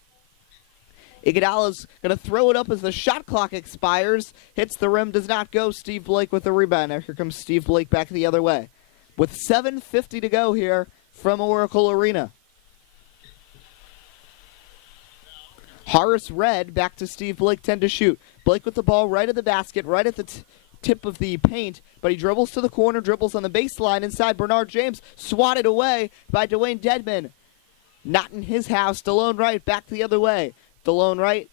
Iguodala's going to throw it up as the shot clock expires. Hits the rim, does not go. Steve Blake with the rebound. Now here comes Steve Blake back the other way. With 7:50 to go here from Oracle Arena. Horace Red back to Steve Blake, 10 to shoot. Blake with the ball right at the basket, right at the tip of the paint, but he dribbles to the corner, dribbles on the baseline inside. Bernard James swatted away by Dwayne Dedman. Not in his house. DeLone Wright back the other way. DeLone Wright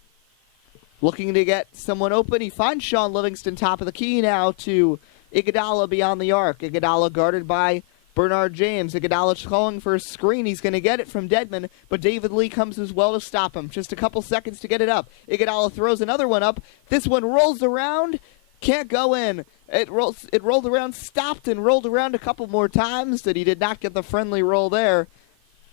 looking to get someone open. He finds Sean Livingston top of the key now to Iguodala beyond the arc. Iguodala guarded by Bernard James. Iguodala calling for a screen. He's going to get it from Dedman, but David Lee comes as well to stop him. Just a couple seconds to get it up. Iguodala throws another one up. This one rolls around. Can't go in. It rolled around, stopped, and rolled around a couple more times that he did not get the friendly roll there.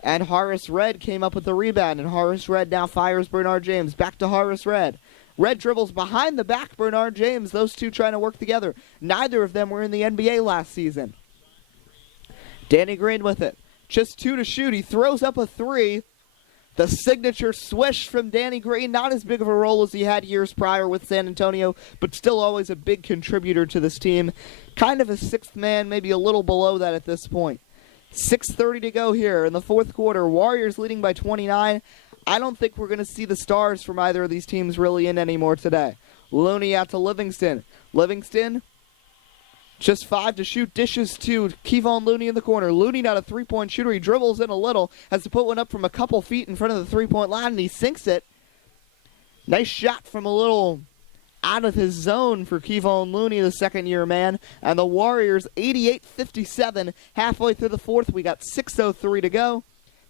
And Horace Red came up with the rebound, and Horace Red now fires Bernard James. Back to Horace Red. Red dribbles behind the back Bernard James. Those two trying to work together. Neither of them were in the NBA last season. Danny Green with it. Just 2 to shoot. He throws up a 3. The signature swish from Danny Green. Not as big of a role as he had years prior with San Antonio, but still always a big contributor to this team. Kind of a 6th man, maybe a little below that at this point. 6:30 to go here in the 4th quarter. Warriors leading by 29. I don't think we're going to see the stars from either of these teams really in anymore today. Looney out to Livingston. Livingston, just 5 to shoot, dishes to Kevon Looney in the corner. Looney not a 3-point shooter. He dribbles in a little, has to put one up from a couple feet in front of the 3-point line, and he sinks it. Nice shot from a little out of his zone for Kevon Looney, the second-year man. And the Warriors, 88-57, halfway through the 4th. We got 6:03 to go.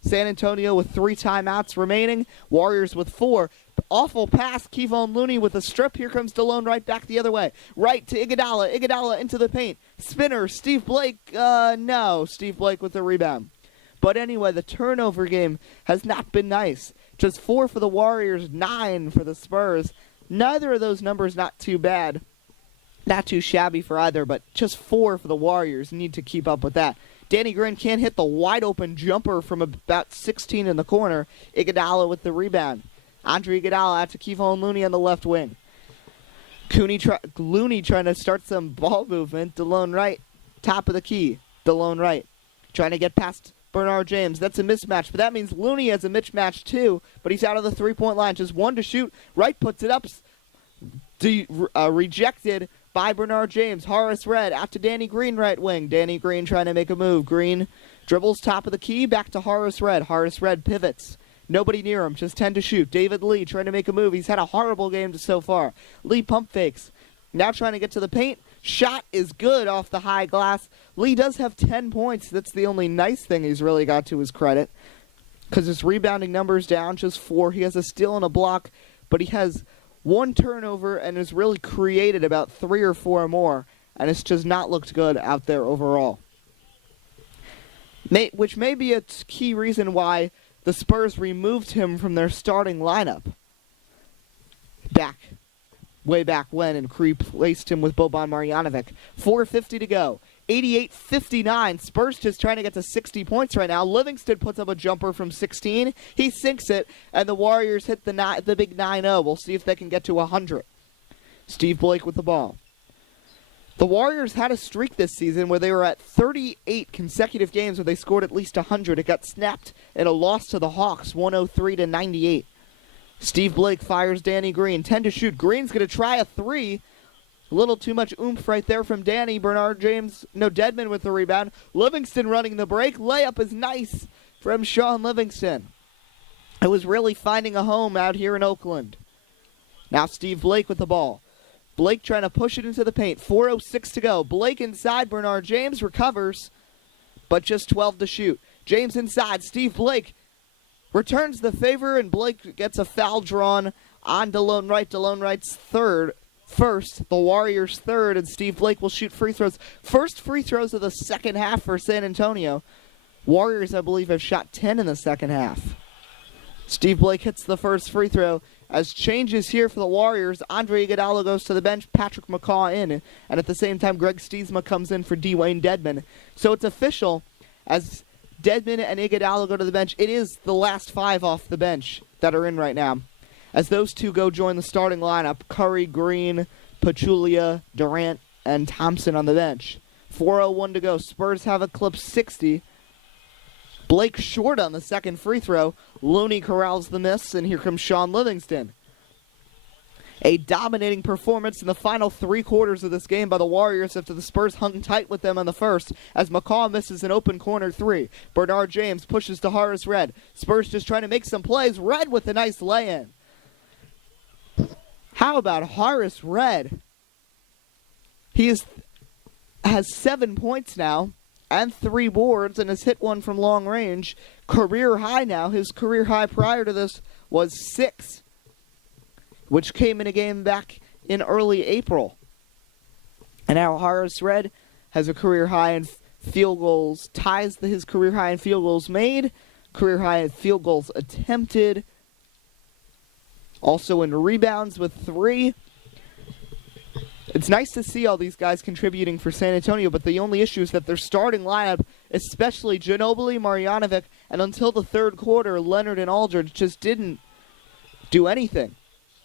San Antonio with 3 timeouts remaining. Warriors with 4. Awful pass. Kevon Looney with a strip. Here comes DeLone Wright back the other way. Right to Iguodala. Iguodala into the paint. Spinner. Steve Blake. No. Steve Blake with the rebound. But anyway, the turnover game has not been nice. Just 4 for the Warriors, 9 for the Spurs. Neither of those numbers not too bad. Not too shabby for either, but just 4 for the Warriors. Need to keep up with that. Danny Green can't hit the wide-open jumper from about 16 in the corner. Iguodala with the rebound. Andre Iguodala out to Kevon Looney on the left wing. Looney trying to start some ball movement. DeLone Wright, top of the key. DeLone Wright trying to get past Bernard James. That's a mismatch, but that means Looney has a mismatch too, but he's out of the 3-point line. Just 1 to shoot. Wright puts it up. Rejected by Bernard James. Horace Red out to Danny Green, right wing. Danny Green trying to make a move. Green Dribbles top of the key, back to Horace Red. Horace Red pivots. Nobody near him, just 10 to shoot. David Lee trying to make a move. He's had a horrible game so far. Lee pump fakes. Now trying to get to the paint. Shot is good off the high glass. Lee does have 10 points. That's the only nice thing he's really got to his credit, because his rebounding number's down, just 4. He has a steal and a block, but he has 1 turnover and has really created about 3 or 4 more, and it's just not looked good out there overall. Which may be a key reason why the Spurs removed him from their starting lineup way back when, and replaced him with Boban Marjanovic. 4:50 to go. 88-59. Spurs just trying to get to 60 points right now. Livingston puts up a jumper from 16. He sinks it, and the Warriors hit the big 9-0. We'll see if they can get to 100. Steve Blake with the ball. The Warriors had a streak this season where they were at 38 consecutive games where they scored at least 100. It got snapped in a loss to the Hawks, 103-98. Steve Blake fires Danny Green. 10 to shoot. Green's going to try a 3. A little too much oomph right there from Danny. Dedman with the rebound. Livingston running the break. Layup is nice from Sean Livingston. It was really finding a home out here in Oakland. Now Steve Blake with the ball. Blake trying to push it into the paint. 4:06 to go. Blake inside. Bernard James recovers, but just 12 to shoot. James inside. Steve Blake returns the favor, and Blake gets a foul drawn on DeLone Wright. DeLone Wright's first, the Warriors' third, and Steve Blake will shoot free throws. First free throws of the second half for San Antonio. Warriors, I believe, have shot 10 in the second half. Steve Blake hits the first free throw. As changes here for the Warriors, Andre Iguodala goes to the bench, Patrick McCaw in, and at the same time, Greg Stiesma comes in for Dwayne Dedman. So it's official, as Dedman and Iguodala go to the bench. It is the last 5 off the bench that are in right now, as those two go join the starting lineup. Curry, Green, Pachulia, Durant, and Thompson on the bench. 4:01 to go. Spurs have eclipsed 60. Blake short on the second free throw. Looney corrals the miss, and here comes Sean Livingston. A dominating performance in the final 3 quarters of this game by the Warriors after the Spurs hung tight with them on the first, as McCaw misses an open corner 3. Bernard James pushes to Horace Red. Spurs just trying to make some plays. Red with a nice lay-in. How about Horace Red? He has 7 points now and 3 boards, and has hit one from long range. Career high now. His career high prior to this was 6, which came in a game back in early April. And now Horace Red has a career high in field goals, ties his career high in field goals made, career high in field goals attempted, also in rebounds with 3. It's nice to see all these guys contributing for San Antonio, but the only issue is that their starting lineup, especially Ginobili, Marjanovic, and until the third quarter, Leonard and Aldridge just didn't do anything.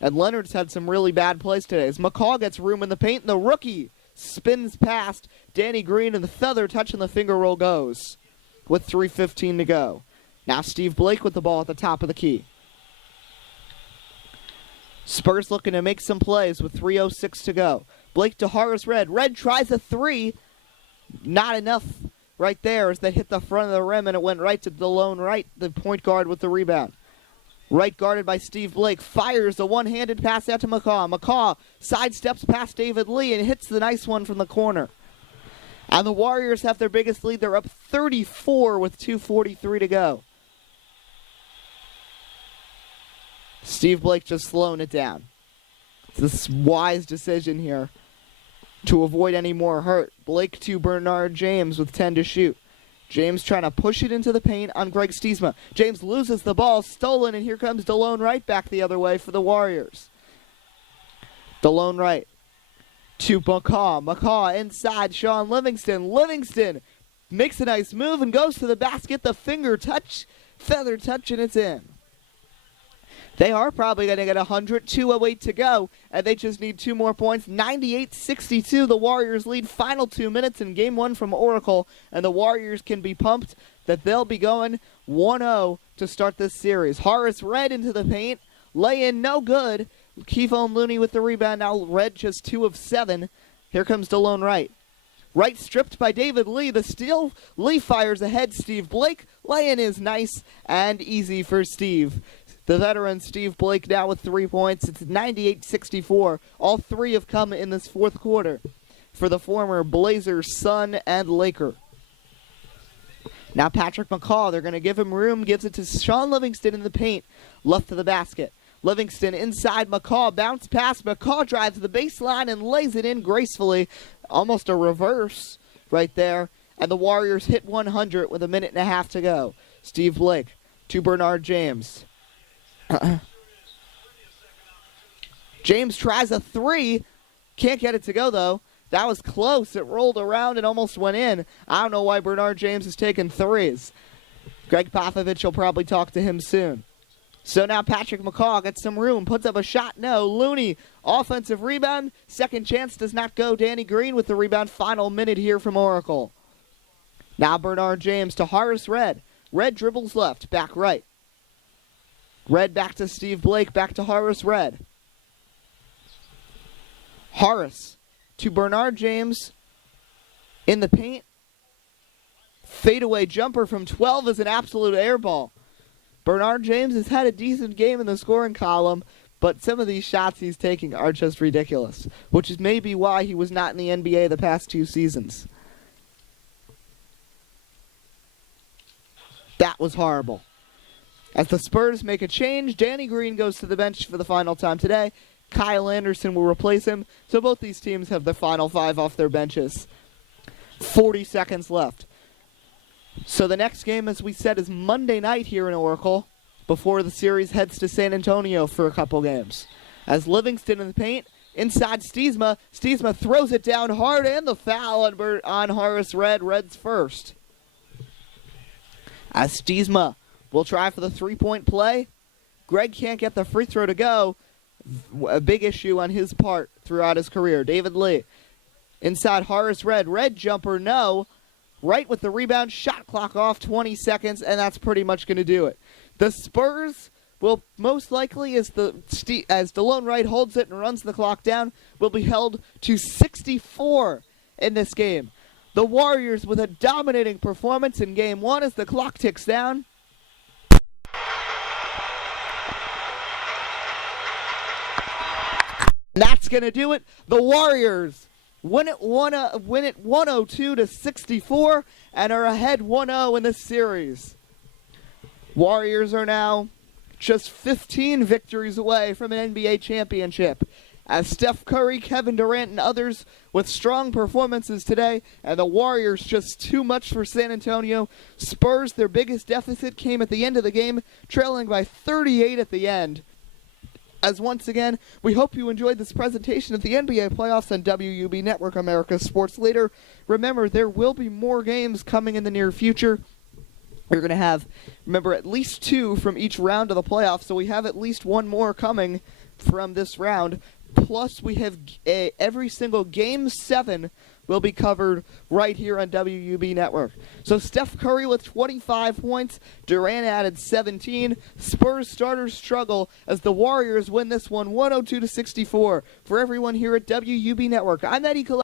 And Leonard's had some really bad plays today. As McCaw gets room in the paint, and the rookie spins past Danny Green, and the feather touching the finger roll goes with 3:15 to go. Now Steve Blake with the ball at the top of the key. Spurs looking to make some plays with 3:06 to go. Blake to Horace Red. Red tries a 3. Not enough right there as they hit the front of the rim, and it went right to DeLone Wright, the point guard, with the rebound. Wright guarded by Steve Blake. Fires a one-handed pass out to McCaw. McCaw sidesteps past David Lee and hits the nice one from the corner. And the Warriors have their biggest lead. They're up 34 with 2:43 to go. Steve Blake just slowing it down. It's this wise decision here to avoid any more hurt. Blake to Bernard James with 10 to shoot. James trying to push it into the paint on Greg Stiesma. James loses the ball, stolen, and here comes DeLone Wright back the other way for the Warriors. DeLone Wright to McCaw. McCaw inside Sean Livingston. Livingston makes a nice move and goes to the basket. The finger touch, feather touch, and it's in. They are probably going to get 100, 2:08 to go, and they just need 2 more points. 98-62, the Warriors lead. Final 2 minutes in Game 1 from Oracle, and the Warriors can be pumped that they'll be going 1-0 to start this series. Horace Red into the paint. Lay-in no good. Kevon Looney with the rebound. Now Red just 2 of 7. Here comes DeLone Wright. Right stripped by David Lee. The steal. Lee fires ahead. Steve Blake. Lay-in is nice and easy for Steve. The veteran Steve Blake now with 3 points. It's 98-64. All three have come in this fourth quarter for the former Blazers, Sun, and Laker. Now Patrick McCaw, they're going to give him room, gives it to Sean Livingston in the paint, left to the basket. Livingston inside McCaw, bounce pass, McCaw drives the baseline and lays it in gracefully. Almost a reverse right there. And the Warriors hit 100 with a minute and a half to go. Steve Blake to Bernard James. James tries a three. Can't get it to go, though. That was close. It rolled around and almost went in. I don't know why Bernard James is taking threes. Greg Popovich will probably talk to him soon. So now Patrick McCaw gets some room, puts up a shot. No. Looney, offensive rebound. Second chance does not go. Danny Green with the rebound. Final minute here from Oracle. Now Bernard James to Horace Red. Red dribbles left, back right. Red back to Steve Blake, back to Horace Red. Horace to Bernard James in the paint. Fadeaway jumper from 12 is an absolute air ball. Bernard James has had a decent game in the scoring column, but some of these shots he's taking are just ridiculous, which is maybe why he was not in the NBA the past 2 seasons. That was horrible. As the Spurs make a change, Danny Green goes to the bench for the final time today. Kyle Anderson will replace him, so both these teams have their final 5 off their benches. 40 seconds left. So the next game, as we said, is Monday night here in Oracle before the series heads to San Antonio for a couple games. As Livingston in the paint, inside Stiesma. Stiesma throws it down hard and the foul on Horace Red. Red's first. As Stiesma will try for the three-point play. Greg can't get the free throw to go. A big issue on his part throughout his career. David Lee inside Horace Red. Red jumper, no. Right with the rebound. Shot clock off, 20 seconds, and that's pretty much going to do it. The Spurs will most likely, as DeLone Wright holds it and runs the clock down, will be held to 64 in this game. The Warriors with a dominating performance in Game 1 as the clock ticks down. That's going to do it. The Warriors win it 102-64 and are ahead 1-0 in this series. Warriors are now just 15 victories away from an NBA championship. As Steph Curry, Kevin Durant, and others with strong performances today, and the Warriors just too much for San Antonio. Spurs, their biggest deficit came at the end of the game, trailing by 38 at the end. As once again, we hope you enjoyed this presentation of the NBA playoffs on WUB Network, America's sports leader. Remember, there will be more games coming in the near future. We're going to have, remember, at least 2 from each round of the playoffs, so we have at least 1 more coming from this round. Plus, we have every single Game 7 will be covered right here on WUB Network. So Steph Curry with 25 points, Durant added 17. Spurs starters struggle as the Warriors win this one 102-64. For everyone here at WUB Network, I'm Eddie Collette.